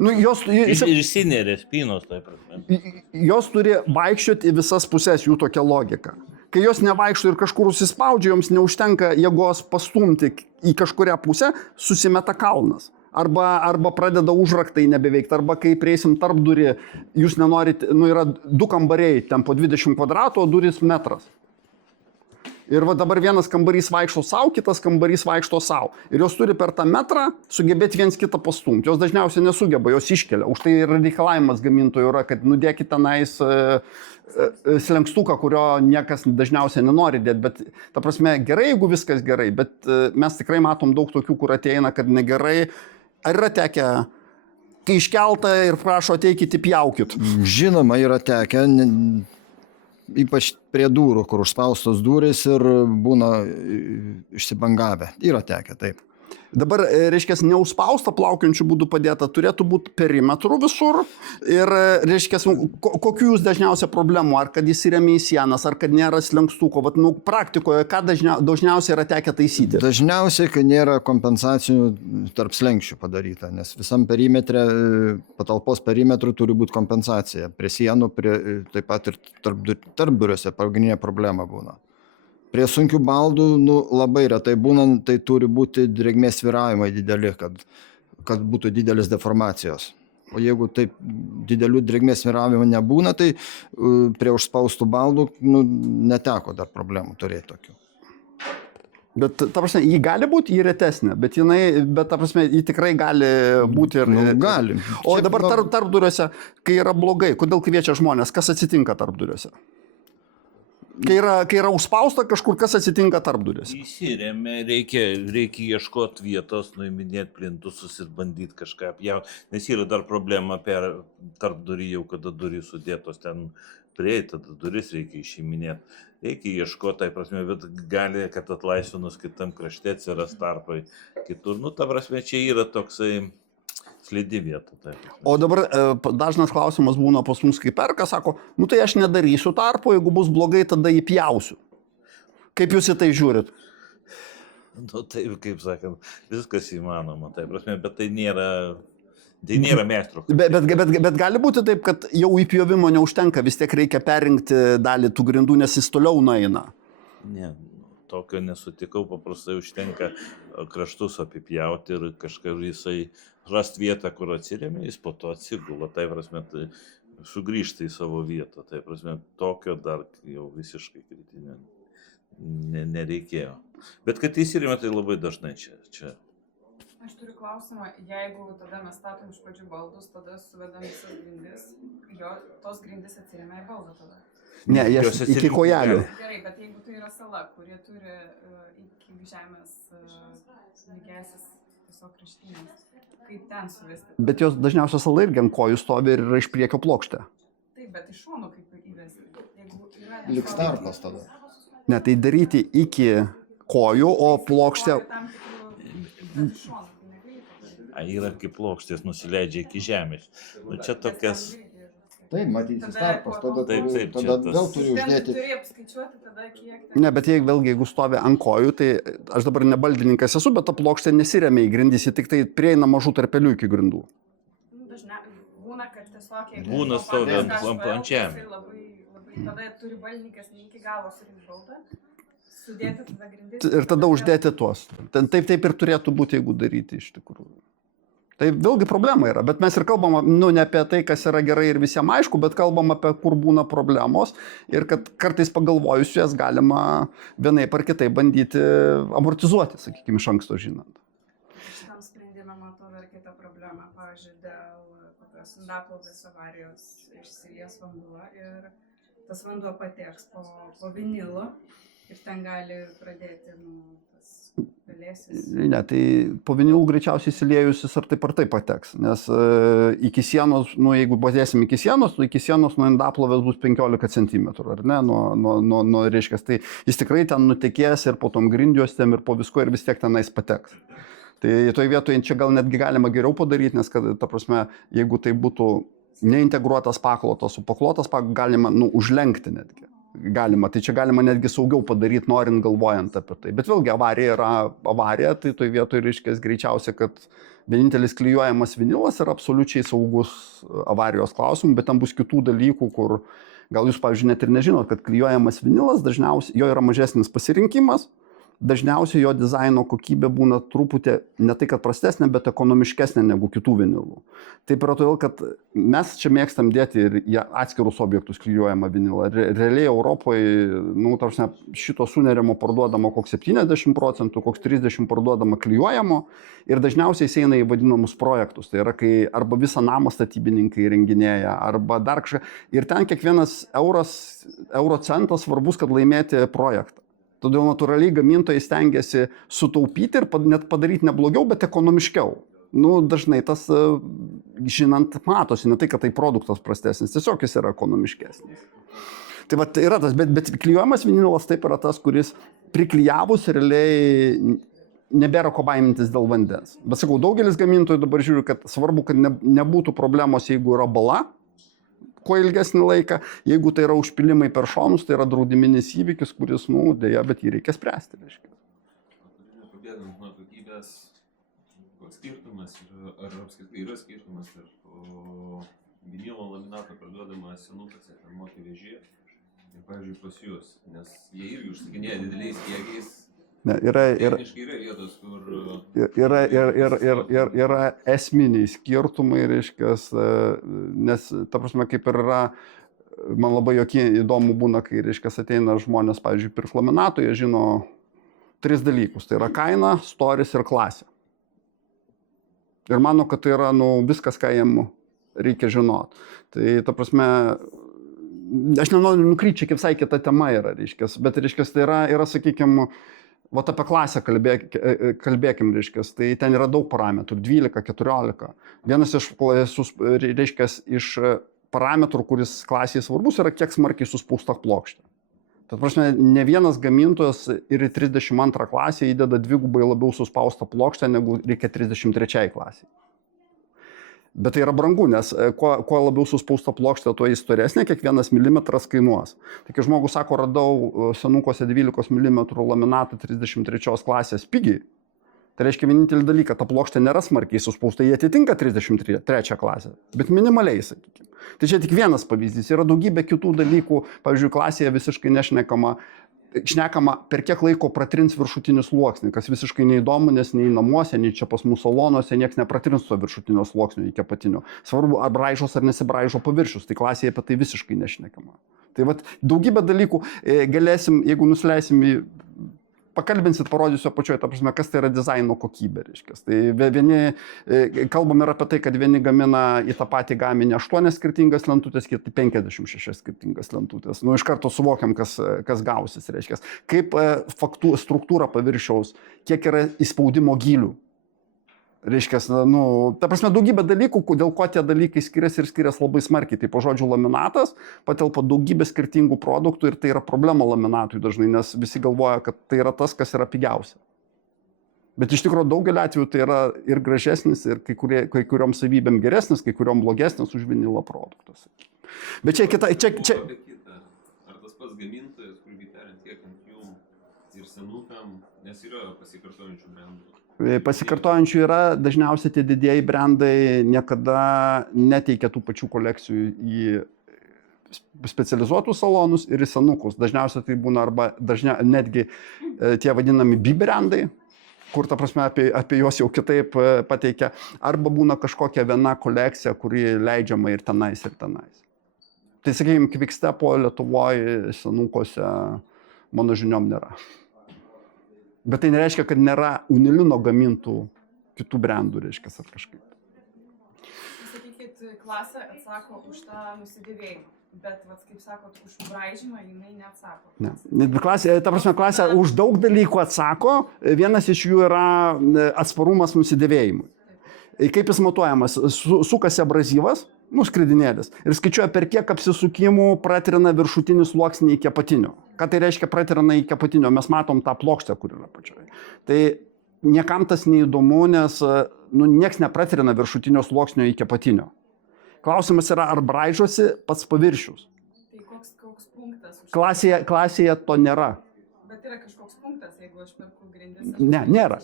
Jos Išsinerė spynos, tai prasme. Jos turi vaikščioti į visas pusės, jų tokia logika. Kai jos nevaikšto ir kažkur užsispaudžia, joms neužtenka jėgos pastumti į kažkurią pusę, susimeta kalnas. Arba pradeda užraktai nebeveikti, arba kai prieisim tarpdurį, jūs nenorit, yra 2 kambariai, ten po 20 kvadratų, o durys metras. Ir va dabar vienas kambarys vaikšto savo, kitas kambarys vaikšto savo. Ir jos turi per tą metrą sugebėti viens kitą pastumti. Jos dažniausiai nesugeba, jos iškelia. Už tai reikalavimas gamintojų yra, kad nudėkit tenais slenkstuką, kurio niekas dažniausiai nenori dėti. Bet, ta prasme, gerai, jeigu viskas gerai, bet mes tikrai matom daug tokių, kur ateina, kad negerai. Ar yra tekę, kai iškelta ir prašo ateikit, pjaukit? Žinoma, yra tekę, ypač prie durų, kur užspaustos durys ir būna išsibangavę. Yra tekę, taip. Dabar, reiškia, neužspausta plaukiančių būdų padėta, turėtų būti perimetrų visur. Ir, reiškia, kokių jūs dažniausia problemų, ar kad jis įremia į sienas, ar kad nėra slenkstuko. Vat, praktikoje, ką dažniausiai yra tekę taisyti? Dažniausiai, kai nėra kompensacijų tarp slenkščių padaryta, nes visam perimetre, patalpos perimetrų turi būti kompensacija. Prie sienų, taip pat ir tarpduriuose pagrindinė problema būna. Prie sunkių baldų labai retai būna, tai turi būti drėgmės svyravimai dideli, kad būtų didelis deformacijos. O jeigu taip didelių drėgmės svyravimų nebūna, tai prie užspaustų baldų neteko dar problemų turėti tokių. Bet, ta prasme, ji gali būti, ji retesnė, bet ta prasme, ji tikrai gali būti ir... Gali. O dabar tarpduriuose, kai yra blogai, kodėl kviečia žmonės, kas atsitinka tarpduriuose? Kai yra užspausta kažkur, kas atsitinka tarpduriuose? Įsirėmė, reikia ieškoti vietos, nuiminėti plintusus ir bandyti kažką apjauti, nes yra dar problema per tarpdurį, jau kada durys sudėtos ten prieiti, tada duris reikia išiminėti. Reikia ieškoti, tai prasme, bet gali, kad atlaisvinus kitam krašte atsiras tarpai kitur. Ta prasme, čia yra toksai slidi vieta. Tai. O dabar dažnas klausimas būna pas mus, kai perka, sako, tai aš nedarysiu tarpo, jeigu bus blogai, tada jį pjausiu. Kaip jūs į tai žiūrit? Taip, kaip sakant, viskas įmanoma, tai prasme, bet tai nėra meistro. Bet gali būti taip, kad jau įpjovimo neužtenka, vis tiek reikia perrinkti dalį tų grindų, nes jis toliau nueina. Ne, tokio nesutikau, paprastai užtenka kraštus apipjauti ir kažkaip jisai rast vietą, kur atsiremia, jis po to atsigula, tai prasme, tai sugrįžta į savo vietą, tai prasme, tokio dar jau visiškai kritinio nereikėjo. Bet kad įsirėmė, tai labai dažnai čia. Aš turiu klausimą, jeigu tada mes statom iš pradžių baldus, tada suvedam visas grindis, tos grindis atsirėmė į baldą tada. Ne, jas iki kojelių. Gerai, bet jeigu tai yra sala, kurie turi iki žemės lygiasis tiesiog kraštinės, kaip ten suvesti? Bet jos dažniausiai sala irgi ant kojų stovi ir yra iš priekio plokštė. Taip, bet iš šono kaip įvesti? Liks tarpas tada. Ne, tai daryti iki kojų, o plokštė... Yra kaip plokštės, nusileidžia iki žemės. Čia tokias... Taip, matysis tarpas, tada Taip, tada vėl turi uždėti. Turi apskaičiuoti tada kiek... Ne, bet jeigu stovi ant kojų, tai aš dabar ne baldininkas esu, bet ta plokštė nesiremia į grindis, ji tik tai prieina mažų tarpelių iki grindų. Būna, kad tiesiog... Būna stovi ant plančiame. Tada turi baldininkas ne iki galo surinkti baldą, sudėti tada grindis... Ir tada uždėti tuos. Taip ir turėtų būti, jeigu daryti iš tikrųjų. Tai vėlgi problema yra, bet mes ir kalbam, ne apie tai, kas yra gerai ir visiems aišku, bet kalbam apie kur būna problemos ir kad kartais pagalvojus jas galima vienaip ar kitaip bandyti amortizuoti, sakykime, iš anksto žinant. Šitam sprendime matau dar kitą problemą, pavyzdžiui, dėl kokios indaplovės avarijos išsilies vanduo ir tas vanduo pateks po vinilu ir ten gali pradėti tas pelėsių liesis. Ne, tai po vinilų greičiausiai įsiliejusis ar taip pateks, nes iki sienos, nu, jeigu padėsim iki sienos nuo indaplovės bus 15 cm, ar ne, nuo reiškias, tai jis tikrai ten nutekės ir po tom grindjuostėm ir po visko ir vis tiek tenais pateks. Tai toj vietoje čia gal netgi galima geriau padaryti, nes, kad, ta prasme, jeigu tai būtų neintegruotas paklotas, su paklotas galima, užlenkti netgi. Galima, tai čia galima netgi saugiau padaryti, norint galvojant apie tai. Bet vėlgi avarija yra avarija, tai toj vietoje reiškia greičiausia, kad vienintelis klijuojamas vinilas yra absoliučiai saugus avarijos klausimų, bet ten bus kitų dalykų, kur gal jūs, pavyzdžiui, net ir nežinot, kad klijuojamas vinilas dažniausiai jo yra mažesnis pasirinkimas. Dažniausiai jo dizaino kokybė būna truputį ne tai, kad prastesnė, bet ekonomiškesnė negu kitų vinilų. Taip yra todėl, kad mes čia mėgstam dėti ir į atskirus objektus klijuojamą vinilą. Realiai Europoje, tarsi šito sunerimo parduodama koks 70%, koks 30% parduodama klijuojamo ir dažniausiai jis eina į vadinamus projektus. Tai yra, kai arba visą namą statybininkai renginėja, arba dar kažką. Ir ten kiekvienas euro centas svarbus, kad laimėti projektą. Todėl natūraliai gamintojai stengiasi sutaupyti ir net padaryti ne blogiau, bet ekonomiškiau. Dažnai tas, žinant, matosi, ne tai, kad tai produktas prastesnis, tiesiog jis yra ekonomiškesnis. Tai va, yra tas, bet klijuojamas vinilas taip yra tas, kuris priklijavus realiai nebėra ko baimintis dėl vandens. Bet sakau, daugelis gamintojų dabar žiūri, kad svarbu, kad nebūtų problemos, jeigu yra bala, kuo ilgesnį laiką, jeigu tai yra užpilimai per šonus, tai yra draudiminis įvykis, kuris, dėja, bet jį reikia spręsti. Pabėgant nuo kokybės, skirtumas, ar apskritai yra skirtumas tarp vinilo laminato parduodama senukose, ten mokė vežėje, ir, pavyzdžiui, pas jūs, nes jie irgi užsakinėja dideliais kiekiais. Ne, yra vietos, kur... Yra esminiai skirtumai, reiškias, nes, ta prasme, kaip ir yra, man labai įdomu būna, kai, reiškias, ateina žmonės, pavyzdžiui, pirks laminato, jie žino 3 dalykus, tai yra kaina, storis ir klasė. Ir mano, kad tai yra, viskas, ką jiem reikia žinot. Tai, ta prasme, aš nenoriu nukrypti, čia visai kita tema yra, reiškias, bet, reiškias, tai yra, sakykime, vat apie klasę kalbėkim, reiškias, tai ten yra daug parametrų, 12, 14. Vienas iš, reiškias, iš parametrų, kuris klasėje svarbus, yra kiek smarkiai suspausta plokštė. Tad, prasme, ne vienas gamintojas ir į 32 klasę įdeda 2x labiau suspaustą plokštę, negu reikia 33 klasėje. Bet tai yra brangu, nes kuo labiau suspausta plokštė, tuo jis storesnė, kiekvienas milimetras kainuos. Tai kai žmogus sako, radau senukose 12 mm laminatą 33 klasės pigiai, tai reiškia vienintelį dalyką, ta plokštė nėra smarkiai suspausta, jie atitinka 33 klasę, bet minimaliai, sakykime. Tai čia tik vienas pavyzdys, yra daugybė kitų dalykų, pavyzdžiui, klasėje visiškai šnekama, per kiek laiko pratrins viršutinį sluoksnį, kas visiškai neįdomu, nes nei namuose, nei čia pas mūsų salonuose nieks nepratrins to viršutinio sluoksnio iki apatinio. Svarbu, ar braižos ar nesibraižo paviršius, tai klasėje apie tai visiškai nešnekama. Tai vat daugybė dalykų galėsim, jeigu nusileisim į pakalbinsit, parodysiu apačioje, ta prasme, kas tai yra dizaino kokybė, reiškia. Tai vieni, kalbam ir apie tai, kad vieni gamina į tą patį gaminį 8 skirtingas lentutės, kiti 56 skirtingas lentutės. Iš karto suvokiam, kas gausis, reiškia. Kaip struktūra paviršiaus, kiek yra įspaudimo gylių. Reiškia, ta prasme, daugybė dalykų, dėl ko tie dalykai skiriasi ir skiriasi labai smarkiai. Tai po žodžiu laminatas patelpa daugybė skirtingų produktų ir tai yra problema laminatui dažnai, nes visi galvoja, kad tai yra tas, kas yra pigiausia. Bet iš tikrųjų daugelį atveju tai yra ir gražesnis, ir kai kuriom savybėm geresnis, kai kuriom blogesnis už vinilo produktus. Bet čia kita... Ar tas pats gamintojas, kurgi tariant, kiek ant jų ir senukam, nes yra pasikartojančių brandų? Pasikartojančių yra, dažniausiai tie didieji brandai niekada neteikia tų pačių kolekcijų į specializuotus salonus ir į senukus. Dažniausiai tai būna arba netgi tie vadinami B-brandai, kur, ta prasme, apie juos jau kitaip pateikia, arba būna kažkokia viena kolekcija, kuri leidžiama ir tenais, ir tenais. Tai, sakykime, Kvikstepo Lietuvoje senukose, mano žiniom, nėra. Bet tai nereiškia, kad nėra Unilino gamintų kitų brandų, reiškia, ar kažkaip. Sakykit, klasė atsako už tą nusidėvėjimą, bet, vat, kaip sakot, už braižymą jinai neatsako. Ne. Klasė už daug dalykų atsako, vienas iš jų yra atsparumas nusidėvėjimui. Kaip jis matuojamas? Sukasi abrazyvas, skridinėlis, ir skaičiuoja, per kiek apsisukimų pratrina viršutinį sluoksnį iki apatinio. Ką tai reiškia pratrina iki apatinio? Mes matom tą plokštę, kur yra pačioje. Tai niekam tas neįdomu, nes nieks nepratrina viršutinio sluoksnio iki apatinio. Klausimas yra, ar braižosi pats paviršius. Tai koks punktas? Klasėje to nėra. Bet yra kažkoks punktas, jeigu aš perku grindis. Ne, nėra.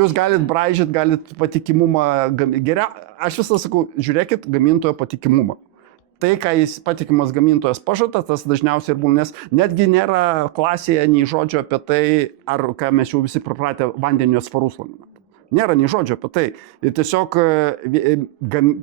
Jūs galit braižyti, galit patikimumą geriau. Aš visą sakau, žiūrėkit gamintojo patikimumą. Tai, ką jis patikimas gamintojas pažada, tas dažniausiai ir būna, nes netgi nėra klasėje nei žodžio apie tai, ar ką mes jau visi pripratę vandeniu atsparus laminatas. Nėra nei žodžio apie tai. Ir tiesiog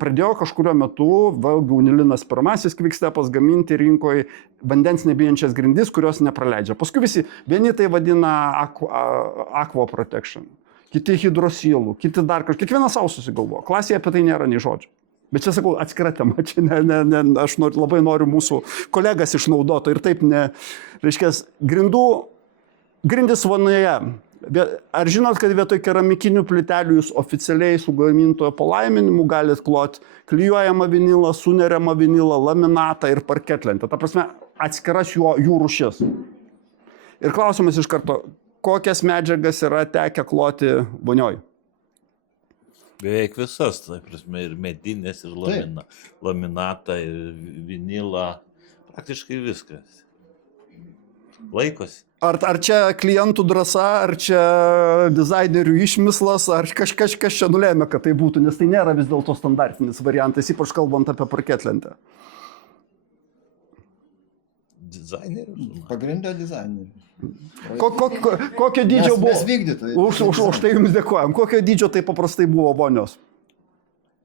pradėjo kažkurio metu, vėlgi Unilinas pirmasis Quickstepas gaminti rinkoje vandens nebijančias grindis, kurios nepraleidžia. Paskui vieni tai vadina aqua protection, kiti hidrosilų, kiti dar kažkas. Kiekvienas savo susigalvo. Klasėje apie tai nėra nei žodžio. Bet čia sakau, atskira tema. Čia aš labai noriu mūsų kolegas išnaudoto ir taip reiškia, grindis vonioje. Ar žinot, kad vietoj keramikinių plytelių jūs oficialiai su gamintojo palaiminimu galite kloti klijuojamą vinilą, suneriamą vinilą, laminatą ir parketlentę. Ta prasme, atskiras jų rūšis. Ir klausimas iš karto, kokias medžiagas yra tekę kloti vonioj? Beveik visas, tai prasme, ir medinės, ir laminatą, ir vinilą, praktiškai viskas. Laikosi. Ar čia klientų drąsa, ar čia dizainerių išmislas, ar kažkas čia nulėmė, kad tai būtų, nes tai nėra vis dėlto standartinis variantas, ypač kalbant apie parketlentę. Dizainerių? Pagrindė dizainerių. Kokio dydžio buvo? Mes vykdytojai. Už tai jums dėkojam. Kokio dydžio tai paprastai buvo vonios?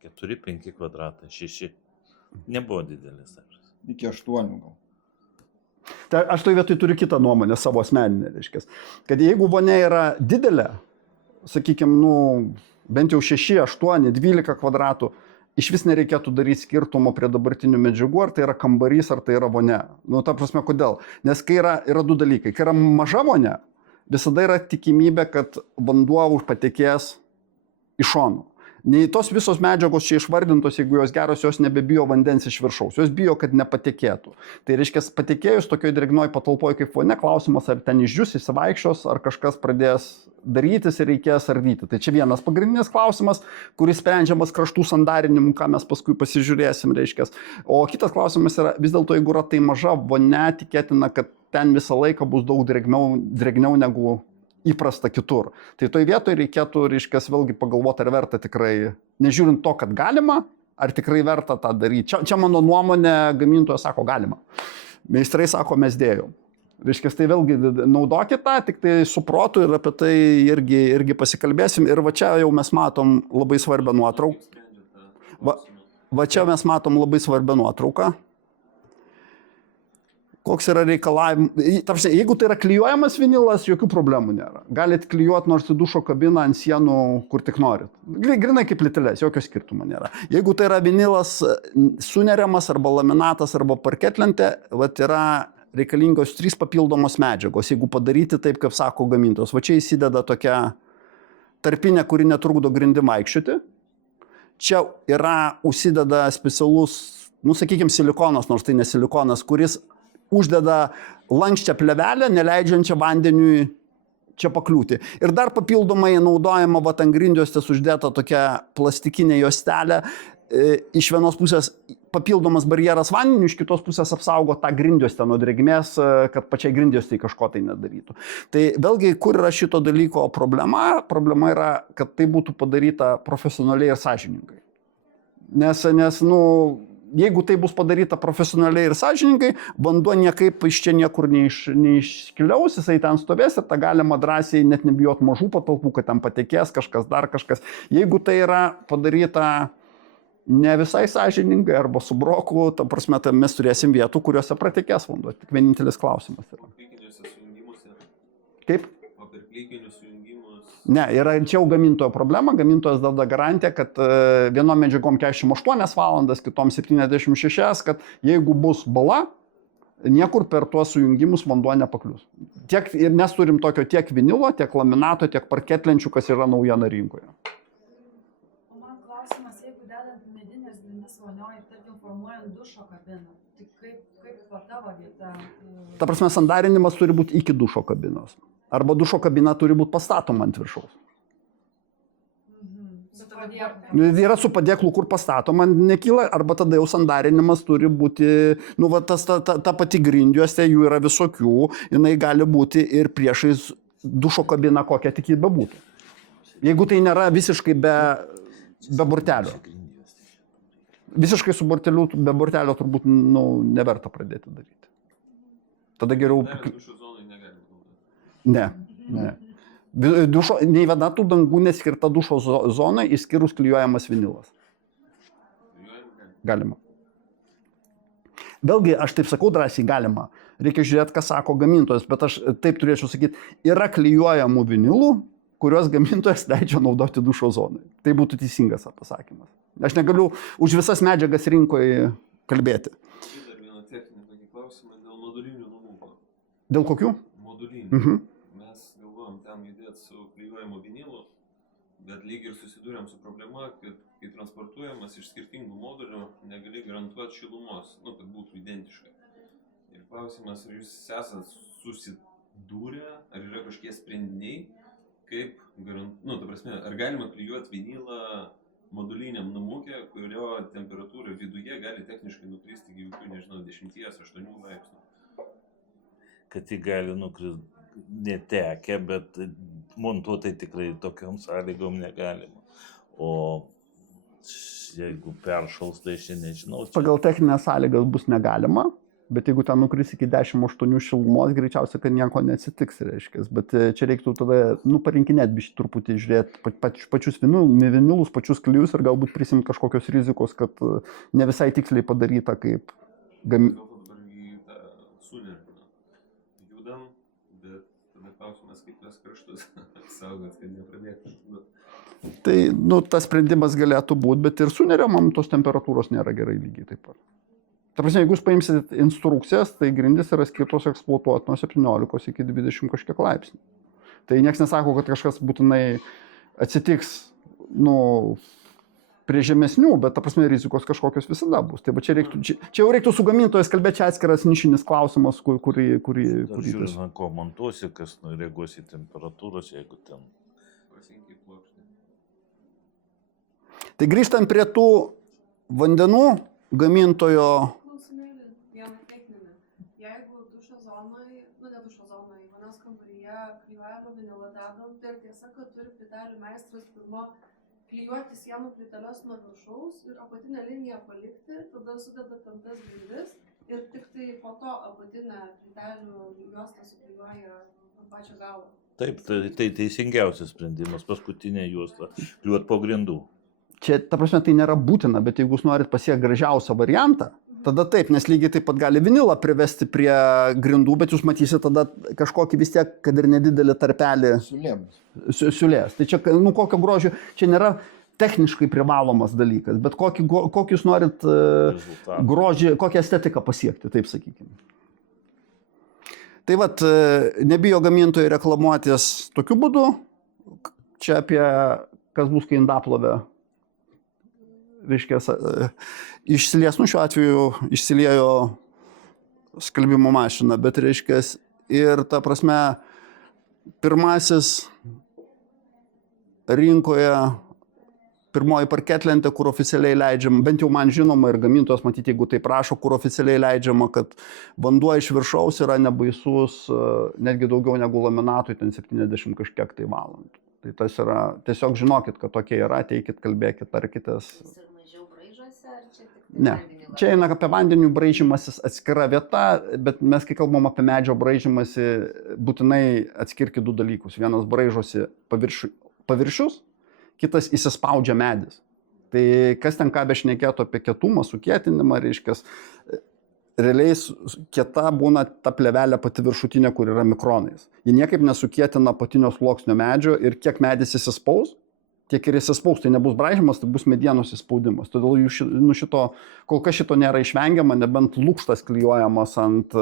4-5 kvadratai, 6. Nebuvo didelis. Iki 8 gal. Tai aš toj vietoj turiu kitą nuomonę, savo asmeninę, reiškia. Kad jeigu vonia yra didelė, sakykime, bent jau 6, 8, 12 kvadratų, iš vis nereikėtų daryti skirtumo prie dabartinių medžiagų, ar tai yra kambarys, ar tai yra vonia. Ta prasme, kodėl? Nes kai yra du dalykai. Kai yra maža vonia, visada yra tikimybė, kad vanduo patekės iš šonų. Nei tos visos medžiagos čia išvardintos, jeigu jos geros, jos nebebijo vandens iš viršaus, jos bijo, kad nepatekėtų. Tai reiškia, patekėjus tokioj drėgnoj patalpoj kaip vonia, klausimas, ar ten išdžius, įsivaikščios, ar kažkas pradės darytis ir reikės ardyti. Tai čia vienas pagrindinis klausimas, kuris sprendžiamas kraštų sandarinimu, ką mes paskui pasižiūrėsim, reiškia. O kitas klausimas yra, vis dėlto, jeigu yra tai maža vonia, tikėtina, kad ten visą laiką bus daug drėgniau negu įprasta kitur. Tai toj vietoj reikėtų, reiškia, vėlgi pagalvoti, ar verta tikrai, nežiūrint to, kad galima, ar tikrai verta tą daryti. Čia mano nuomonė, gamintojas sako galima. Meistrai sako, mes dėjom. Reiškia, tai vėlgi naudokite tą, tik tai su protu ir apie tai irgi pasikalbėsim. Ir va čia jau mes matom labai svarbią nuotrauką. Va čia mes matom labai svarbią nuotrauką. Koks yra reikalavimas. Jeigu tai yra klijuojamas vinilas, jokių problemų nėra. Galite klijuoti nors į dušo kabiną ant sienų, kur tik norit. Grinai kaip plyteles, jokio skirtumo nėra. Jeigu tai yra vinilas suneriamas, arba laminatas, arba parketlentė, yra reikalingos 3 papildomos medžiagos, jeigu padaryti taip, kaip sako gamintojas. Va čia įsideda tokia tarpinė, kuri netrukdo grindim vaikščioti. Čia užsideda specialus, sakykime, silikonas, nors tai ne silikonas, kuris uždeda lankščią plėvelę, neleidžiančią vandeniui čia pakliūti. Ir dar papildomai naudojama ant grindjuostės uždėta tokia plastikinė juostelė. Iš vienos pusės papildomas barjeras vandeniu, iš kitos pusės apsaugo tą grindjuostę nuo drėgmės, kad pačiai grindjuostei kažko tai nedarytų. Tai vėlgi, kur yra šito dalyko problema? Problema yra, kad tai būtų padaryta profesionaliai ir sąžiningai. Nes jeigu tai bus padaryta profesionaliai ir sąžiningai, vanduo niekaip iš čia niekur neiškiliaus, jisai ten stovės ir tą galima drąsiai net nebijot mažų patalpų, kad ten patekės kažkas, dar kažkas. Jeigu tai yra padaryta ne visai sąžiningai arba su broku, ta prasme, tai mes turėsim vietų, kuriuose pratekės vanduo. Tik vienintelis klausimas yra. Papirkiniuose sujungimuose. Kaip? plikinius sujungimus. Ne, čia jau gamintojo problema, gamintojas duoda garantiją, kad vienom medžiagom 48 valandas, kitom 76, kad jeigu bus bala, niekur per tuos sujungimus vanduo nepaklius. Ir mes turim tokio tiek vinilo, tiek laminato, tiek parketlenčių, kas yra naujiena rinkoje. O man klausimas, jeigu dedant medinės grindis vonioje, tarkim, formuojant dušo kabiną, tai kaip va tavo vieta? Ta prasme, sandarinimas turi būti iki dušo kabinos. Arba dušo kabina turi būti pastatoma ant viršaus. Su padėklu. Yra su padėklu, kur pastatoma, nekyla, arba tada jau sandarinimas turi būti, nu, va, ta pati grindjuostė, jų yra visokių, jinai gali būti ir priešais dušo kabina, kokia tik ji bebūtų. Jeigu tai nėra visiškai be burtelio. Visiškai su burteliu, be burtelio turbūt, nu, neverta pradėti daryti. Tada geriau... Dušo zonai negalima naudoti. Ne. Nei viena tų dangų neskirta dušo zonai, išskyrus klijuojamas vinilas. Galima. Vėlgi, aš taip sakau drąsiai, galima. Reikia žiūrėti, ką sako gamintojas, bet aš taip turėčiau sakyti, yra klijuojamų vinilų, kuriuos gamintojas leidžia naudoti dušo zonai. Tai būtų teisingas pasakymas. Aš negaliu už visas medžiagas rinkoje kalbėti. Dar vieną techninį tokį klausimą dėl modulinių namų. Dėl kokių? Modulinių. Mes galvojom ten judėti su klijuojamu vinilu, bet lyg ir susidūrėm su problema, kad kai transportuojamas iš skirtingų modulių, negali garantuoti šilumos, nu, kad būtų identiška. Ir klausimas, ar jūs esat susidūrę, ar yra kažkokie sprendiniai, kaip ta prasme, ar galima klijuoti vinilą moduliniam namukė, kurio temperatūra viduje gali techniškai nukristi iki kokių, nežinau, 10-8 laipsnių. Kad jį gali nukristi netekę, bet montuotai tikrai tokiom sąlygom negalima. O jeigu peršals, tai aš nežinau. Pagal techninės sąlygas bus negalima, bet jeigu ten nukris iki 10-8 šilumos, greičiausiai, kad nieko neatsitiks, reiškia. Bet čia reiktų tada, parinkinėti biškį truputį, žiūrėti pačius vinilus, pačius klijus ir galbūt prisimti kažkokios rizikos, kad ne visai tiksliai padaryta kaip Dabar į tą sunervina. Judam, bet tada klausimas, kaip tas kraštus apsaugot, kad nepradėtų. Tai, tas sprendimas galėtų būti, bet ir sunerimam tos temperatūros nėra gerai lygiai taip pat. Ta prasme, jeigu jūs paimsite instrukcijas, tai grindys yra skirtos eksploatuoti nuo 17 iki 20 kažkiek laipsnių. Tai nieks nesako, kad kažkas būtinai atsitiks, prie žemesnių, bet ta prasme rizikos kažkokios visada bus. Tai čia jau reiktų su gamintojais kalbėti, čia atskiras nišinis klausimas, kurį Žiūrint, ko montuosi, kas reaguos į temperatūros, jeigu ten. Pasinkiai plokštė. Tai grįžtant prie tų vandenų gamintojo. Klausimėlį, vieną techninį. Jeigu dušo zonoje, ne dušo zonoje, vonios kambaryje klijuojama vinilą dedam, tai tiesa, kad turi plytelių meistras pirmo klijuoti sienų plyteles nuo viršaus ir apatinę liniją palikti, tada sudeda tam tas grindis ir tik tai po to apatinę plytelių juostą suklijuoja ant pačio galo. Taip, tai teisingiausias sprendimas, paskutinė juosta klijuot po grindų. Čia, ta prasme, tai nėra būtina, bet jeigu jūs norit pasiekti gražiausią variantą, tada taip, nes lygiai taip pat gali vinilą privesti prie grindų, bet jūs matysite tada kažkokį vis tiek, kad ir nedidelį tarpelį siūlės. Tai čia, kokio grožio, čia nėra techniškai privalomas dalykas, bet kokį jūs norit grožį, kokią estetiką pasiekti, taip sakykime. Tai vat, nebijo gamintojai reklamuotis tokiu būdu, čia apie kas bus, kai indaplovė reiškia, išsilies, šiuo atveju išsiliejo skalbimo mašina, bet reiškia, ir ta prasme, pirmasis rinkoje, pirmoji parketlentė, kur oficialiai leidžiama, bent jau man žinoma ir gamintojas, matyti, jeigu tai prašo, kur oficialiai leidžiama, kad vanduo iš viršaus yra nebaisus, netgi daugiau negu laminatui, ten 70 kažkiek tai valandų. Tai tas yra, tiesiog žinokit, kad tokie yra, ateikit, kalbėkit, tarkitės. Ne, čia eina apie vandenių braižymąsi atskira vieta, bet mes, kai kalbam apie medžio braižymąsi, būtinai atskirkit du dalykus. Vienas braižosi paviršius, kitas įsispaudžia medis. Tai kas ten ką bešnekėtų apie kietumą, sukietinimą, reiškia, realiai kieta būna ta plėvelė pati viršutinė, kur yra mikronais. Ji niekaip nesukietina apatinio sluoksnio medžio ir kiek medis įsispaus, tiek ir įsispaus. Tai nebus braižymas, tai bus medienos įspaudimas. Todėl kol kas šito nėra išvengiama, nebent lūkštas klijuojamas ant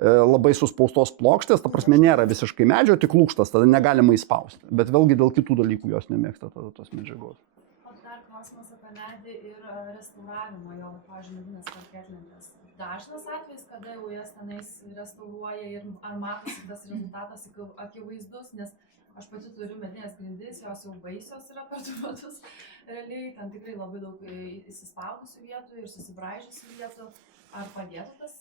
labai suspaustos plokštės, ta prasme nėra visiškai medžio, tik lūkštas, tada negalima įspausti. Bet vėlgi dėl kitų dalykų jos nemėgsta tada tos medžiagos. O dar klausimas apie medį ir restauravimą jo, pavyzdžiui, medinės parketlentės. Dažnas atvejis, kada jau jas tenais restauruoja ir ar matosi tas rezultatas akivaizdus, nes aš pati turiu medinės grindis, jos jau baisios yra per 2 metus. Realiai ten tikrai labai daug įsispaudusių vietų ir susibraižusių vietų. Ar padėtų tas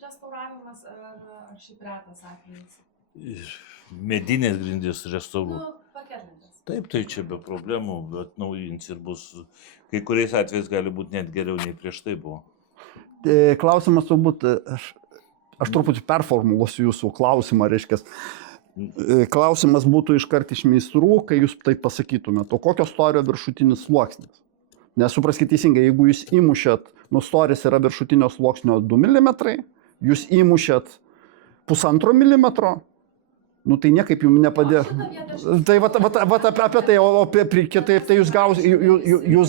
restauravimas, ar šiaip retas atvejis? Medinės grindys restauruoti. Nu, parketlentės. Taip, tai čia be problemų, bet naujins ir bus, kai kuriais atvejais gali būti net geriau nei prieš tai buvo. Klausimas turbūt, aš truputį performuluosiu jūsų klausimą, reiškia. Klausimas būtų iškart iš meistrų, kai jūs taip pasakytumėte, o kokio storio viršutinis sluoksnis? Nes supraskite teisingai, jeigu jūs įmušėt, storis yra viršutinio sluoksnio 2 mm, jūs įmušėt 1,5 mm, tai niekaip jums nepadėjo. Tai apie tai, o kitaip tai jūs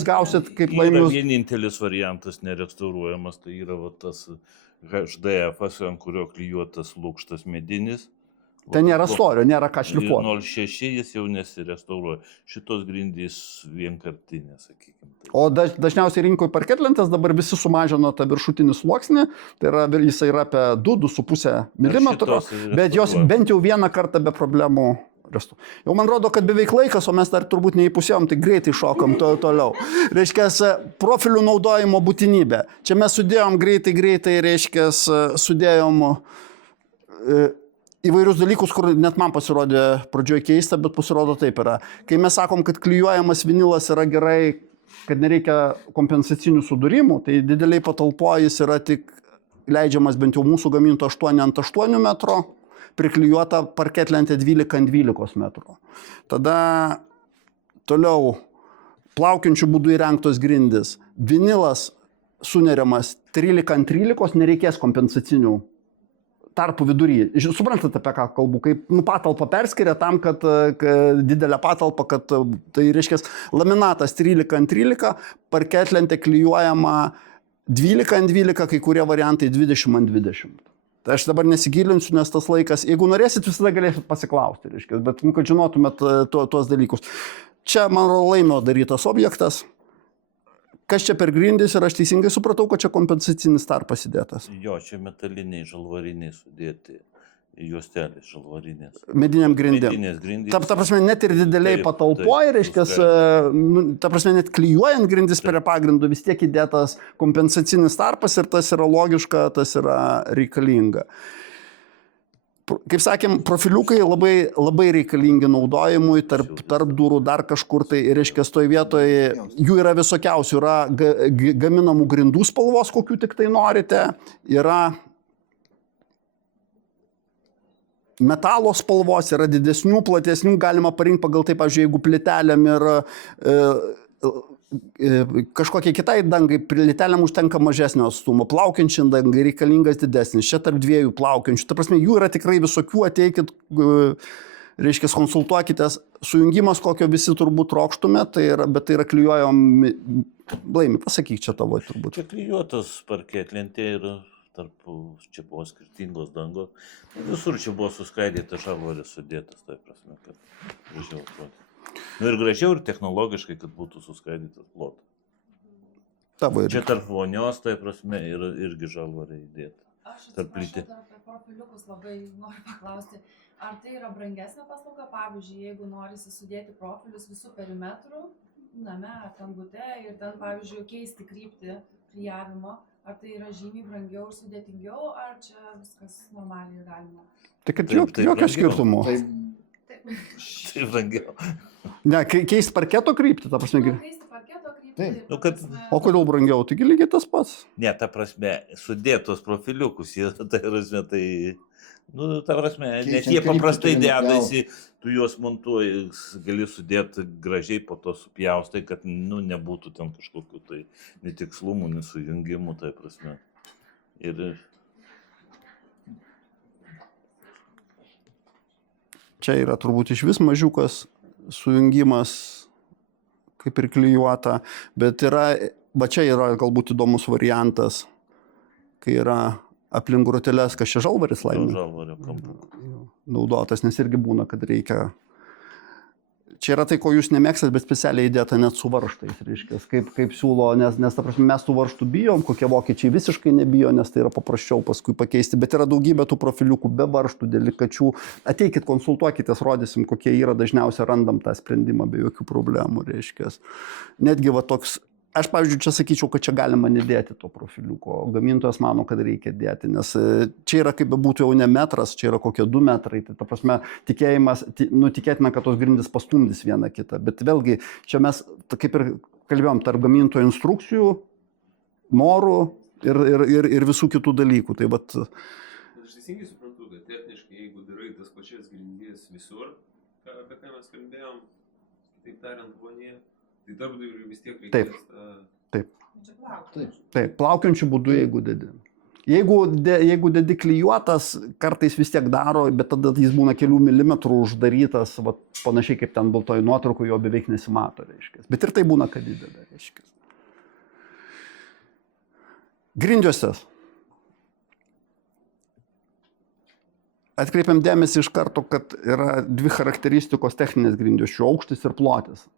gausit kaip laimėjus. Vienintelis variantas nerestauruojamas, tai yra tas HDF, ant kurio klijuotas lūkštas medinis. Tai nėra storio, nėra ką šlifuoti. 0,6 jis jau nesirestauruoja. Šitos grindys vienkartinės, sakykime. O dažniausiai rinkoje parketlentės dabar visi sumažino tą viršutinį sluoksnį, tai yra, jis yra apie 2-2,5 mm, bet jos bent jau vieną kartą be problemų restauruoja. Jau man rodo, kad beveik laikas, o mes dar turbūt neįpusėjom, tai greitai šokam toliau. Reiškia, profilių naudojimo būtinybė. Čia mes sudėjom greitai, reiškia, sudėjom įvairius dalykus, kur net man pasirodė pradžioje keista, bet pasirodo taip yra. Kai mes sakom, kad klijuojamas vinilas yra gerai, kad nereikia kompensacinių sudūrimų, tai dideliai patalpoje jis yra tik leidžiamas bent jau mūsų gaminto 8x8 metro, priklijuota parketlentė 12x12 metrų. Tada toliau plaukiančių būdų įrengtos grindys. Vinilas suneriamas 13x13, nereikės kompensacinių tarpų vidury. Suprantate, apie ką kalbu, kaip patalpą perskiria tam, kad didelę patalpą, kad tai reiškia laminatas 13x13, parketlentė klijuojama 12x12, kai kurie variantai 20x20. Tai aš dabar nesigilinsiu, nes tas laikas, jeigu norėsit, visada galėsit pasiklausti, reiškia, bet kad žinotumėt tuos dalykus. Čia, man laimio darytas objektas. Kas čia per grindys ir aš teisingai supratau, kad čia kompensacinis tarpas įdėtas. Jo, čia metaliniai žalvariniai sudėti, juostelės žalvarinės. Mediniam grindėm. Medinės grindys. Ta prasme, net ir dideliai patalpoje, reiškia, ta prasme, net klijuojant grindis prie pagrindų vis tiek įdėtas kompensacinis tarpas ir tas yra logiška, tas yra reikalinga. Kaip sakėm, profiliukai labai reikalingi naudojimui, tarp durų dar kažkur, tai reiškia, toj vietoje jų yra visokiausių, yra gaminamų grindų spalvos, kokių tik tai norite, yra metalo spalvos, yra didesnių, platesnių, galima parinkti pagal tai, pavyzdžiui, jeigu plytelėm ir kažkokiai kitai dangai, plytelėm užtenka mažesnio atstumo, plaukiančiai dangai reikalingas didesnis, čia tarp 2 plaukiančių. Ta prasme, jų yra tikrai visokių, ateikit, reiškia, konsultuokitės, sujungimas, kokio visi turbūt trokštume, bet tai yra klijuojam, Laimi, pasakyk čia tavo turbūt. Čia klijuotas parketlentė ir čia buvo skirtingos dangos. Visur čia buvo suskaidytas žalvaris sudėtas, tai prasme, kad gražiau atrodė. Ir gražiau ir technologiškai, kad būtų suskaidytas plotas. Čia tarp vonios, tai prasme, irgi žalvarai įdėta. Aš atsiprašau dar apie profiliukus labai noriu paklausti. Ar tai yra brangesnė paslauga, pavyzdžiui, jeigu norisi sudėti profilius visų perimetrų, name ar ten bute ir ten, pavyzdžiui, keisti kryptį klijavimo, ar tai yra žymiai brangiau ir sudėtingiau, ar čia viskas normaliai galima? Tai kad jokio skirtumo. Tai brangiau. Ne, keisti parketo kryptį, ta prasme. Keisti parketo kryptį. O kodėl brangiau? Taigi lygiai tas pats. Ne, ta prasme, sudėtos profiliukus, ta prasme, nes jie paprastai dedasi, tu juos montuoji, gali sudėti gražiai, po to supjaustai, kad nebūtų ten kažkokių tai netikslumų, nesujungimų, tai prasme. Ir Čia yra turbūt iš vis mažiukas sujungimas, kaip ir klijuota, bet va čia yra galbūt įdomus variantas, kai yra aplink groteles, kas čia žalvaris laimė. žalvario kampu. Naudotas, nes irgi būna, kad reikia. Čia yra tai, ko jūs nemėgstat, bet specialiai įdėta net su varžtais, reiškia, kaip siūlo, nes ta prasme, mes tų varžtų bijom, kokie vokiečiai visiškai nebijo, nes tai yra paprasčiau paskui pakeisti, bet yra daugybė tų profiliukų be varžtų, delikačių. Ateikit, konsultuokitės, rodysim, kokie yra, dažniausiai randam tą sprendimą be jokių problemų, reiškia. Netgi va toks, aš pavyzdžiui, čia sakyčiau, kad čia galima nedėti to profiliuko, gamintojas mano, kad reikia dėti, nes čia yra kaip bebūtų jau ne metras, čia yra kokie 2 metrai, tai ta prasme tikėtina, kad tos grindys pastumdys vieną kitą, bet vėlgi čia mes, kaip ir kalbėjom, tarp gamintojo instrukcijų, norų ir visų kitų dalykų. Tai vat... Aš teisingai suprantu, kad techniškai, jeigu darai tas pačias grindis visur, apie ką mes kalbėjom, taip tariant, vonėje, tai darbdaviui vis tiek reikės Taip, plaukiančių būdų, jeigu dedi. Jeigu dedi klijuotas, kartais vis tiek daro, bet tada jis būna kelių milimetrų uždarytas, va, panašiai kaip ten baltoj nuotraukų, jo beveik nesimato, reiškia. Bet ir tai būna, kad įdeda, reiškia. Grindžiosios. Atkreipiam dėmesį iš karto, kad yra 2 charakteristikos techninės grindžiosčių - aukštis ir plotis.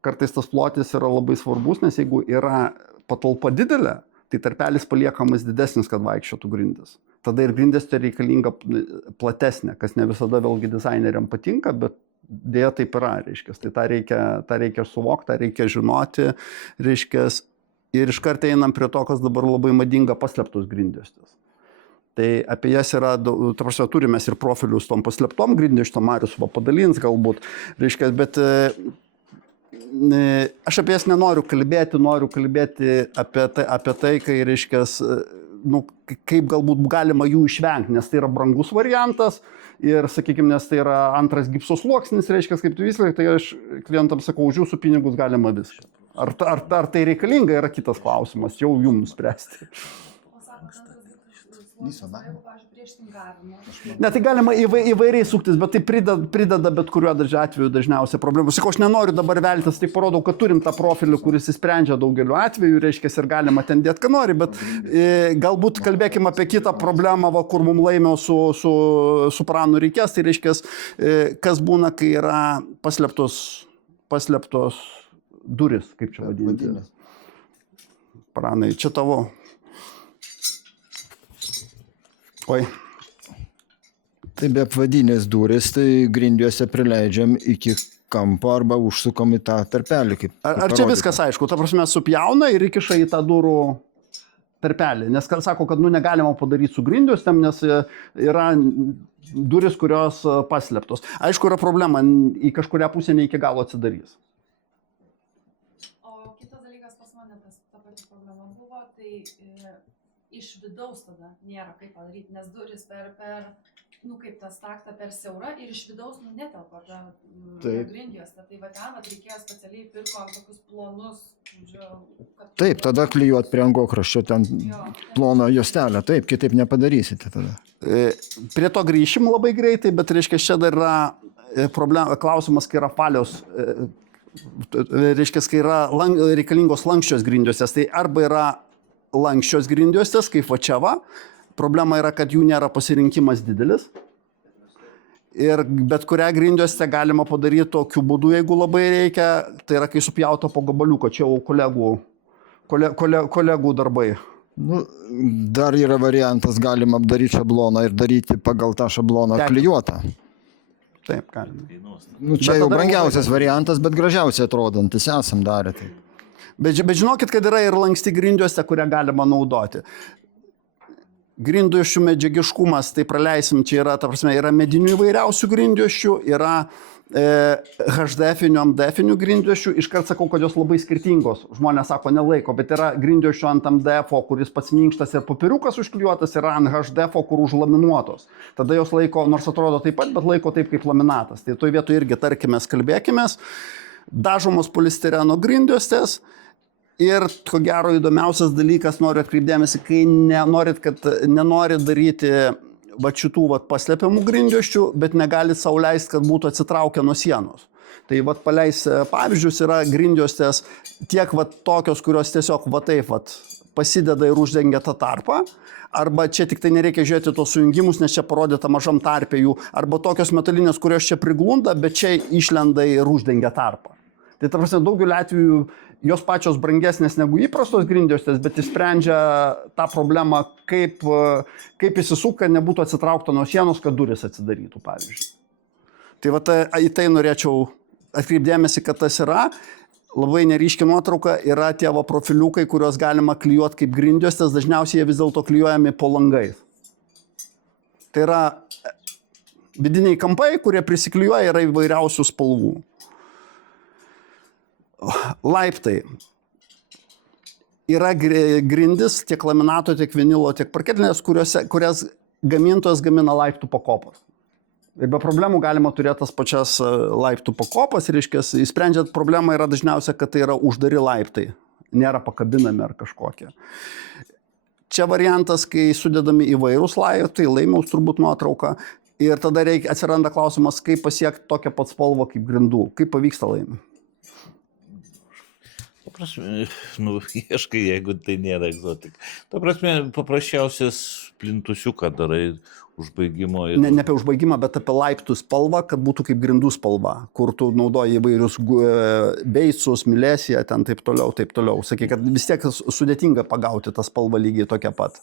Kartais tas plotis yra labai svarbus, nes jeigu yra patalpa didelė, tai tarpelis paliekamas didesnis, kad vaikščiotų grindis. Tada ir grindis tai reikalinga platesnė, kas ne visada vėlgi dizaineriam patinka, bet dėja taip yra, reiškia. Tai tą reikia suvokti, tą reikia žinoti, reiškia. Ir iš karto einam prie to, kas dabar labai madinga, paslėptos grindžiostės. Tai apie jas yra, ta prasme, turime ir profilius tom paslėptom grindžiostom, Marius padalins galbūt, reiškia, bet aš apie jas nenoriu kalbėti, noriu kalbėti apie tai, kai, reiškia, kaip galbūt galima jų išvengti, nes tai yra brangus variantas ir, sakykime, nes tai yra antras gipso sluoksnis, reiškia, kaip tu viską, tai aš klientams sakau, už jūsų pinigus galima viską. Ar tai reikalinga, yra kitas klausimas, jau jums spręsti. Ne, tai galima įvairiai suktis, bet tai prideda bet kuriuo atveju dažniausiai problemų. Sakau, aš nenoriu dabar veltis, tik parodau, kad turim tą profilį, kuris įsprendžia daugeliu atveju, reiškia, ir galima ten dėti, ką nori, bet galbūt kalbėkime apie kitą problemą, kur mums laimėjo su pranu reikės, tai reiškia, kas būna, kai yra paslėptos duris, kaip čia vadinti. Pranai, čia tavo. Oi. Tai be apvadinės durys, tai grindiuose prileidžiam iki kampo arba užsukom į tą tarpelį. Ar čia viskas aišku? Ta prasme, supjauna ir įkiša į tą durų tarpelį. Nes sako, kad negalima padaryti su grindiuostėm, nes yra duris, kurios paslėptos. Aišku, yra problema, į kažkurią pusę ne iki galo atsidarys. O kitas dalykas pas mane ta pati problema buvo, tai iš vidaus tada nėra kaip padaryti, nes duris kaip tas taktą per siaura ir iš vidaus netelpa ta grindjuostė. Tai va ten reikėjo specialiai pirkom tokius plonus. Taip, tada klijuot prie angokraščio ten ploną juostelę. Taip, kitaip nepadarysite tada. Prie to grįšim labai greitai, bet reiškia, čia dar yra klausimas, kai yra palios, reiškia, kai yra reikalingos lanksčios grindjuostės. Tai arba yra lanksčios grindjuostės, kaip va čia va. Problema yra, kad jų nėra pasirinkimas didelis. Ir bet kurią grindjuostę galima padaryti tokiu būdu, jeigu labai reikia. Tai yra, kai supjauto po gabaliuko, čia jau kolegų darbai. Dar yra variantas, galima apdaryti šabloną ir daryti pagal tą šabloną klijuotą. Taip, galima. Čia jau brangiausias variantas, bet gražiausiai atrodantis esam darę. Bet žinokit, kad yra ir lanksti grindjuostė, kurią galima naudoti. Grindjuosčių medžiagiškumas, tai praleisim, čia yra, ta prasme, yra medinių įvairiausių grindjuosčių, yra HDF-inių, MDF-inių grindjuosčių, iškart sakau, kad jos labai skirtingos, žmonės sako nelaiko, bet yra grindjuosčių ant MDF-o, kuris pats minkštas ir popieriukas užklijuotas, yra ant HDF-o, kur užlaminuotos. Tada jos laiko, nors atrodo taip pat, bet laiko taip kaip laminatas. Tai toj vietoj irgi tarkimės, kalbėkimės, dažomos polistireno grindjuostės. Ir ko gero įdomiausias dalykas, noriu atkreipdėmėsi, kai nenorit daryti va šitų va paslepiamų grindjuosčių, bet negali sau leisti, kad būtų atsitraukę nuo sienos. Tai va paleis pavyzdžius yra grindjuostės tiek va tokios, kurios tiesiog va taip va pasideda ir uždengia tą tarpą, arba čia tik tai nereikia žiūrėti tos sujungimus, nes čia parodyta mažam tarpe jų, arba tokios metalinės, kurios čia priglunda, bet čia išlenda ir uždengia tarpą. Tai ta prasme, daugeliu atveju jos pačios brangesnės negu įprastos grindjuostės, bet išsprendžia tą problemą, kaip įsisuka, nebūtų atsitraukta nuo sienos, kad duris atsidarytų, pavyzdžiui. Tai va į tai norėčiau atkreipdėmėsi, kad tas yra. Labai neryški nuotrauka yra tie va profiliukai, kuriuos galima klijuoti kaip grindjuostės, dažniausiai jie vis dėlto klijuojami po langais. Tai yra vidiniai kampai, kurie prisiklijuoja, yra įvairiausių spalvų. Laiptai. Yra grindis tiek laminato, tiek vinilo, tiek parketinės, kurias gamintojas gamina laiptų pakopas. Ir be problemų galima turėti tas pačias laiptų pakopas, reiškia, įsprendžiant problemą yra dažniausia, kad tai yra uždari laiptai, nėra pakabinami ar kažkokie. Čia variantas, kai sudedami įvairūs laiptai, laimiaus turbūt nuotrauka, ir tada atsiranda klausimas, kaip pasiekti tokią pat spalvą kaip grindų, kaip pavyksta laimį. Ieškai, jeigu tai nėra egzotika. Ta prasme, paprasčiausias plintusiuką darai užbaigimo. Ir... Ne apie užbaigimą, bet apie laiptų spalvą, kad būtų kaip grindų spalva, kur tu naudoji įvairius beicus, milesiją, ten taip toliau, taip toliau. Sakai, kad vis tiek sudėtinga pagauti tą spalvą lygiai tokią pat.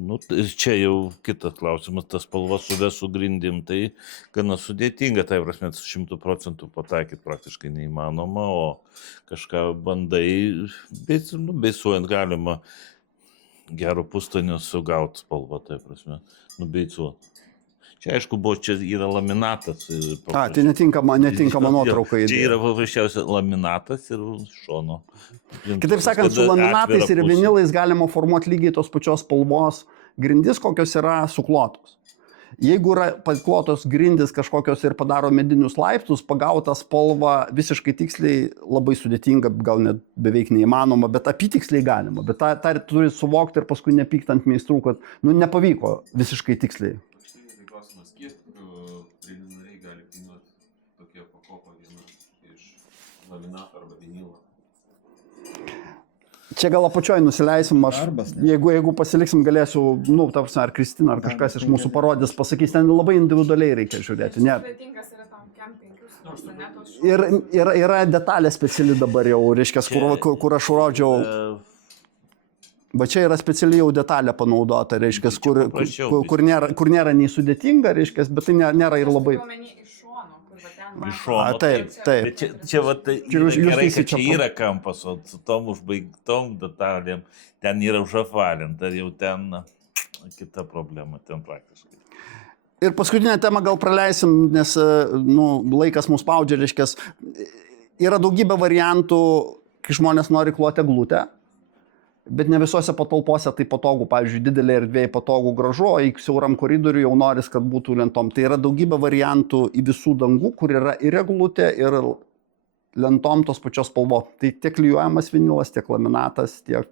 Nu, čia jau kitas klausimas, tas spalva su grindim, tai gana sudėtinga, tai prasme 100% pataikyti praktiškai neįmanoma, o kažką bandai, beisuojant galima gerų pustonių sugauti spalvą, tai prasme, beicuoti. Čia aišku, čia yra laminatas. Tai netinkama nuotrauka. Čia yra paprasčiausia laminatas ir šono. Kitaip sakant, su laminatais ir vinilais galima formuoti lygiai tos pačios spalvos grindis, kokios yra suklotos. Jeigu yra paklotos grindis kažkokios ir padaro medinius laiptus, pagauta spalva visiškai tiksliai labai sudėtinga, gal net beveik neįmanoma, bet apytiksliai galima. Bet tą turi suvokti ir paskui nepykti ant meistrų, kad nepavyko visiškai tiksliai. Kiek preliminariai gali kainuoti tokia pakopa viena iš laminato arba vinilo? Čia gal apačioj nusileisim, jeigu pasiliksim galėsiu, ar Kristina, ar kažkas iš mūsų parodys, pasakys, ten labai individualiai reikia žiūrėti. Ir yra detalė speciali dabar jau, reiškia, kur aš rodžiau. Va čia yra specialiai jau detalė panaudota, reiškia, kur nėra nei sudėtinga, reiškia, bet tai nėra ir labai... Iš šono, taip. Čia gerai, kad čia yra kampas, o su tom užbaigtom detalėm ten yra užapvalinta, jau ten kita problema, ten praktiškai. Ir paskutinę temą gal praleisim, nes laikas mus spaudžia, reiškia, yra daugybė variantų, kai žmonės nori kloti eglutę. Bet ne visose patalpose tai patogu, pavyzdžiui, didelė erdvė patogu gražu, o į siauram koridorių jau noris, kad būtų lentom. Tai yra daugybė variantų į visų dangų, kur yra ir eglutė, ir lentom tos pačios spalvos. Tai tiek klijuojamas vinilas, tiek laminatas, tiek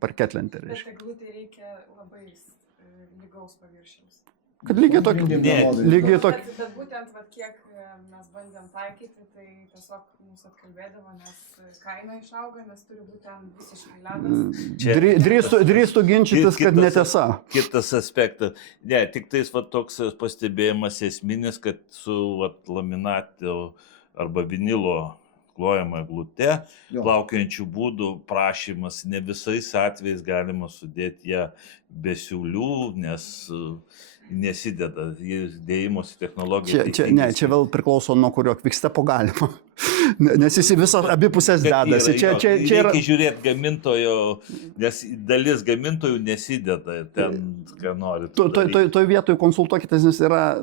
parketlentė. Bet eglutė reikia labai lygaus paviršiaus. Kad lygiai tokį. Bet būtent, kiek mes bandėm taikyti, tai tiesiog mūsų atkalbėdavo, nes kaina išauga, nes turi būti ten visiškai ledas. Drįstu ginčytis, kad netiesa. Kitas aspektas. Ne, tik tais toks pastebėjimas esminis, kad su laminato arba vinilo klojama eglute, plaukiojančių būdų prašymas, ne visais atvejais galima sudėti ją be siūlių, nes nesideda, dėjimosi technologija. Čia vėl priklauso nuo kurio kvikstepo galima, nes jis visas abipusės dedasi. Reikia žiūrėti gamintojo, nes dalis gamintojų nesideda ten, ką nori. Toj vietoj konsultuokitės, nes yra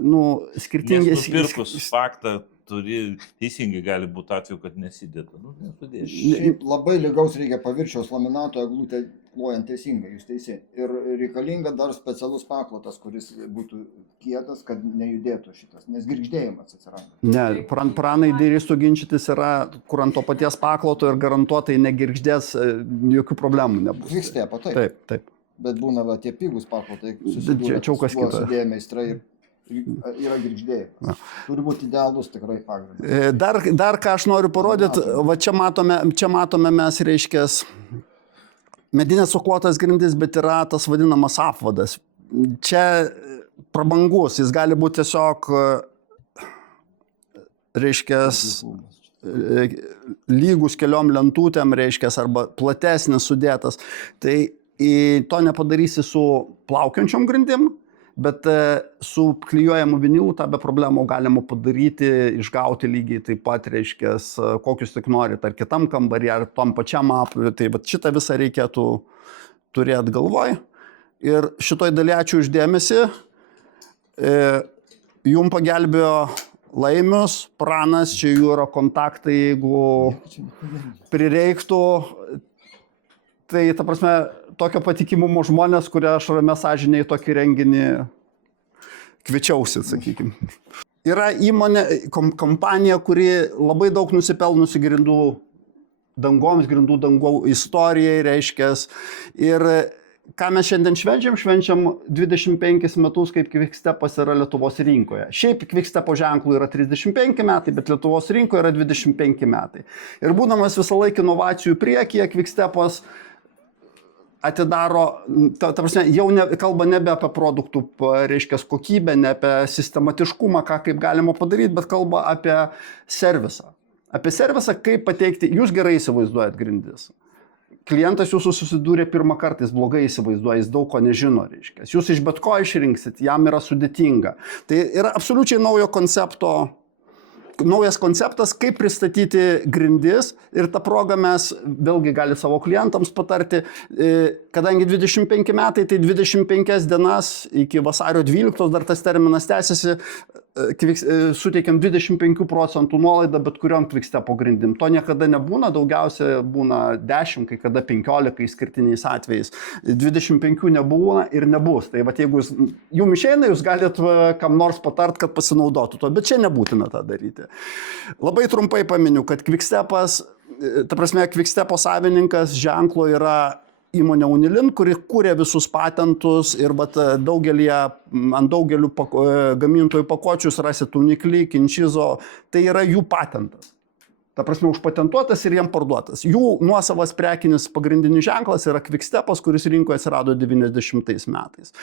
skirtingi. Nes nupirkus faktą, turi, teisingai gali būti atveju, kad nesidėta. Nu, nesudėsi. Šiaip labai lygaus reikia paviršiaus laminato eglutę klojant teisingai, jūs teisi. Ir reikalinga dar specialus paklotas, kuris būtų kietas, kad nejudėtų šitas, nes girgždėjimas atsiranda. Ne, pranai drįstų ginčytis yra, kur ant to paties pakloto ir garantuotai negirgždės, jokių problemų nebus. Kvikstepo, taip. Taip, taip. Bet būna va, tie pigus paklotai, Čia kas kita. Sudėję meistrai ir yra girgždėjimas. Turi būti idealus tikrai pagrindas. Dar ką aš noriu parodyti, va čia matome mes, reiškės, medinės suklotas grindis, bet yra tas vadinamas apvadas. Čia prabangus, jis gali būti tiesiog, reiškės, lygus keliom lentutėm, reiškės, arba platesnis sudėtas. Tai to nepadarysi su plaukiančiom grindim, bet su klijuojamu vinilu tą be problemų galima padaryti, išgauti lygiai taip pat, reiškės, kokius tik norit, ar kitam kambarį, ar tom pačiam apui. Tai šitą visą reikėtų turėti galvoj. Ir šitoj daly ačiū uždėmesi. Jum pagelbėjo Laimius, Pranas, čia jų yra kontaktai, jeigu prireiktų. Tai, ta prasme, tokio patikimumo žmonės, kurie aš ramia sąžiniai tokį renginį kviečiausi, sakykime. Yra įmonė, kompanija, kuri labai daug nusipelnusi grindų dangoms, grindų dangų istorijai, reiškės. Ir ką mes šiandien švenčiam 25 metus, kaip Quickstepas yra Lietuvos rinkoje. Šiaip Quickstepo ženklų yra 35 metai, bet Lietuvos rinkoje yra 25 metai. Ir būdamas visą laiką inovacijų priekyje, Quickstepas atidaro, ta prasme, jau kalba nebe apie produktų, reiškia, kokybę, ne apie sistematiškumą, ką kaip galima padaryti, bet kalba apie servisą. Apie servisą, kaip pateikti, jūs gerai įsivaizduojat grindis. Klientas jūsų susidūrė pirmą kartą, jis blogai įsivaizduoja, jis daug ko nežino, reiškia. Jūs iš bet ko išrinksit, jam yra sudėtinga. Tai yra absoliučiai naujas konceptas, kaip pristatyti grindis, ir tą progą mes vėlgi gali savo klientams patarti, kadangi 25 metai, tai 25 dienas iki vasario 12 dar tas terminas tęsiasi, suteikiam 25% nuolaidą bet kuriom Quickstepo grindim. To niekada nebūna, daugiausia būna 10, kai kada 15 išskirtiniais atvejais. 25 nebūna ir nebus. Tai va, jeigu jums išeina, jūs galit kam nors patart, kad pasinaudotų to, bet čia nebūtina tą daryti. Labai trumpai paminiu, kad Quickstepas, ta prasme, Quickstepo savininkas ženklo yra įmonė Unilin, kuri kūrė visus patentus ir ant daugelių gamintojų pakuočių rasit Unikly, Kinčizo, tai yra jų patentas. Ta prasme, užpatentuotas ir jiem parduotas. Jų nuosavas prekinis pagrindinis ženklas yra Quickstepas, kuris rinkoje atsirado 90 metais.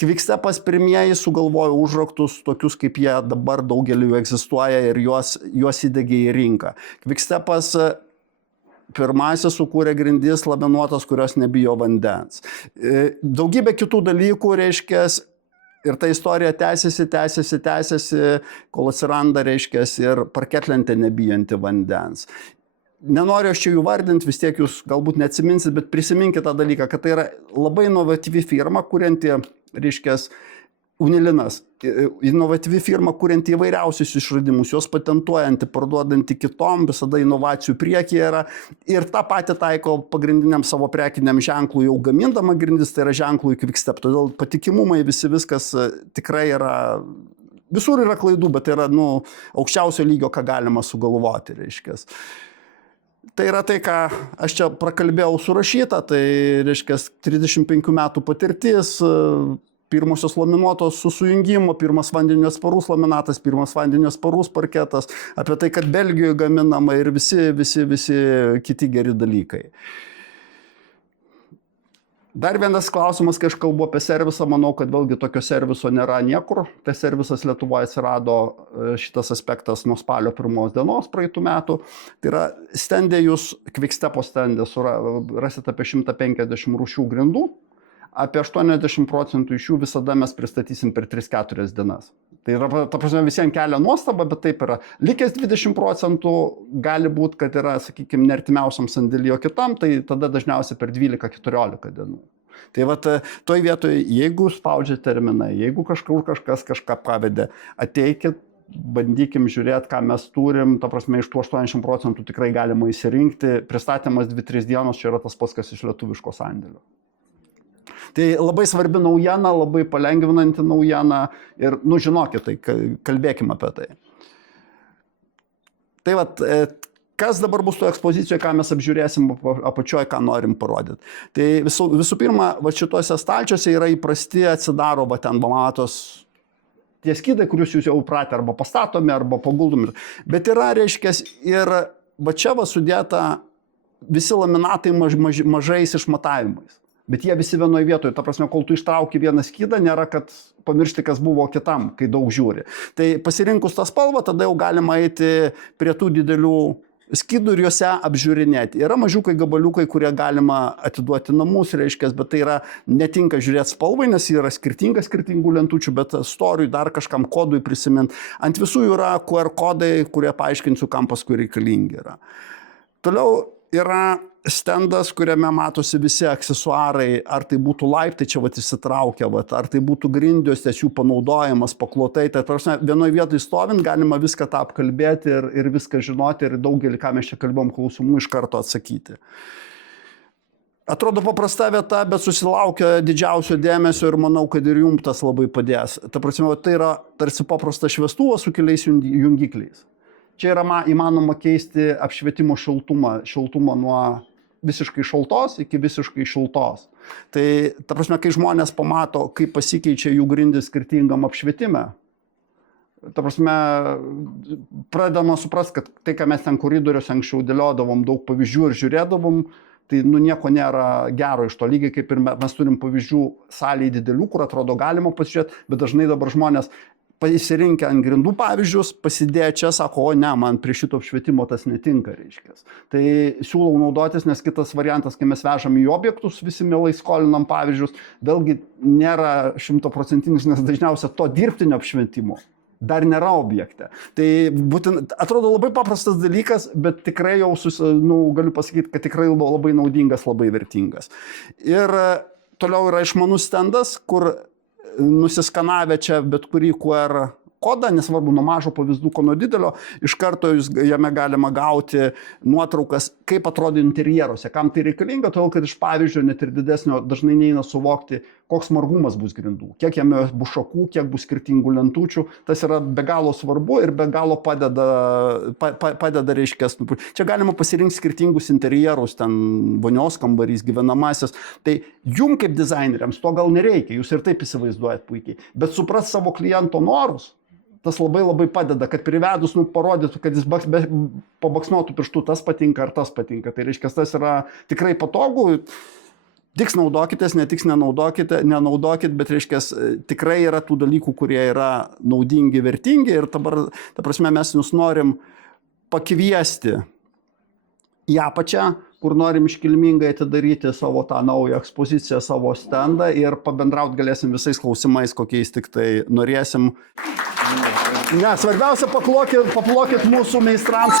Quickstepas pirmieji sugalvojo užraktus, tokius kaip jie dabar daugeliu egzistuoja, ir juos įdegė į rinką. Quickstepas pirmasis sukūrė grindis laminuotas, kurios nebijo vandens. Daugybė kitų dalykų, reiškės, ir ta istorija tęsiasi, kol atsiranda, reiškės, ir parketlentė nebijanti vandens. Nenoriu aš čia jų vardinti, vis tiek jūs galbūt neatsiminsit, bet prisiminkite tą dalyką, kad tai yra labai inovatyvi firma, kurianti, reiškės, Unilinas, inovatyvi firma, kurianti įvairiausius išradimus, juos patentuojanti, parduodanti kitom, visada inovacijų priekyje yra, ir tą patį taiko pagrindiniam savo prekiniam ženklui jau gamindama grindis, tai yra ženklui Quickstep. Todėl patikimumai viskas tikrai yra, visur yra klaidų, bet tai yra aukščiausio lygio, ką galima sugalvoti, reiškės. Tai yra tai, ką aš čia prakalbėjau surašyta, tai reiškia 35 metų patirtis, pirmosios laminuotos su sujungimu, pirmas vandenių atsparus laminatas, pirmas vandenių atsparus parketas, apie tai, kad Belgijoje gaminama ir visi kiti geri dalykai. Dar vienas klausimas, kai aš kalbu apie servisą, manau, kad vėlgi tokio serviso nėra niekur. Tas servisas Lietuvoje atsirado, šitas aspektas, nuo spalio 1 dienos praeitų metų. Tai yra stendė, jūs Quickstepo stendė rasit apie 150 rūšių grindų. Apie 80% iš jų visada mes pristatysim per 3-4 dienas. Tai yra, ta prasme, visiems kelia nuostaba, bet taip yra. Likęs 20% gali būti, kad yra, sakykime, nertimiausiam sandėlyje kitam, tai tada dažniausiai per 12-14 dienų. Tai vat, toj vietoje, jeigu spaudžia terminai, jeigu kažkur kažkas kažką pavedė, ateikit, bandykim žiūrėti, ką mes turim, ta prasme, iš tų 80% tikrai galima įsirinkti, pristatymas 2-3 dienos čia yra tas pats, kas iš lietuviško sandėlio. Tai labai svarbi naujiena, labai palengvinanti naujiena ir, žinokit, tai kalbėkim apie tai. Tai vat, kas dabar bus toje ekspozicijoje, ką mes apžiūrėsim apačioje, ką norim parodyti. Tai visų pirma, va šituose stalčiuose yra įprasti, atsidaro, va ten matos tie skydai, kuriuos jūs jau pratę arba pastatomi, arba paguldomi. Bet yra, reiškia, ir va čia va sudėta visi laminatai mažais išmatavimais. Bet jie visi vienoje vietoje. Ta prasme, kol tu ištrauki vieną skydą, nėra, kad pamiršti, kas buvo kitam, kai daug žiūri. Tai pasirinkus tą spalvą, tada jau galima eiti prie tų didelių skydų ir juose apžiūrinėti. Yra mažiukai gabaliukai, kurie galima atiduoti namus, reiškia, bet tai yra netinka žiūrėti spalvai, nes yra skirtingų lentučių, bet storiui dar kažkam kodui prisimint. Ant visų yra QR kodai, kurie paaiškinsiu, kam paskui reikalingi yra. Toliau yra stendas, kuriame matosi visi aksesuarai, ar tai būtų laiptai čia vat įsitraukia, ar tai būtų grindžiuostės, jų panaudojimas, paklotai. Tai tarsi vienoje vietoje stovint galima viską tą apkalbėti ir viską žinoti ir daugelį, ką mes čia kalbėjom, klausimų iš karto atsakyti. Atrodo paprasta vieta, bet susilaukia didžiausio dėmesio ir manau, kad ir jums tas labai padės. Ta prasme, tai yra tarsi paprastas šviestuvas su keliais jungikliais. Čia yra įmanoma keisti apšvietimo šiltumą nuo visiškai šaltos iki visiškai šiltos. Tai, ta prasme, kai žmonės pamato, kaip pasikeičia jų grindys skirtingam apšvietime, ta prasme, pradedama suprasti, kad tai, ką mes ten koridoriuose anksčiau dėliodavom, daug pavyzdžių ir žiūrėdavom, tai nieko nėra gero iš to, lygiai kaip ir mes turim pavyzdžių salėje didelių, kur atrodo galima pasižiūrėti, bet dažnai dabar žmonės pasirinkę ant grindų pavyzdžius, pasidėję čia, sako, o ne, man prie šito apšvietimo tas netinka, reiškia. Tai siūlau naudotis, nes kitas variantas, kai mes vežam į objektus, visi mielai skolinam pavyzdžius, vėlgi nėra 100%, nes dažniausiai to dirbtinio apšvietimo dar nėra objekte. Tai būtent, atrodo labai paprastas dalykas, bet tikrai jau galiu pasakyti, kad tikrai labai naudingas, labai vertingas. Ir toliau yra išmanus stendas, kur nusiskanavę čia bet kurį QR kodą, nesvarbu nuo mažo pavyzduko nuo didelio, iš karto jame galima gauti nuotraukas, kaip atrodo interjeruose, kam tai reikalinga, todėl kad iš pavyzdžio net ir didesnio dažnai neina suvokti, koks margumas bus grindų, kiek jame bus šakų, kiek bus skirtingų lentučių, tas yra be galo svarbu ir be galo padeda reiškia. Čia galima pasirinkti skirtingus interjerus, ten vonios kambarys, gyvenamasis, tai jum kaip dizaineriams to gal nereikia, jūs ir taip įsivaizduojat puikiai, bet supras savo kliento norus, tas labai padeda, kad privedus, parodytų, kad jis pabaksnuotų pirštų, tas patinka ar tas patinka. Tai reiškia, tas yra tikrai patogu, tiks naudokitės, netiks nenaudokit, bet reiškia, tikrai yra tų dalykų, kurie yra naudingi, vertingi ir dabar, ta prasme, mes jūs norim pakviesti į apačią, kur norim iškilmingai atidaryti savo tą naują ekspoziciją, savo stendą ir pabendrauti galėsim visais klausimais, kokiais tik tai norėsim. Ne, svarbiausia, paplokit mūsų meistrams.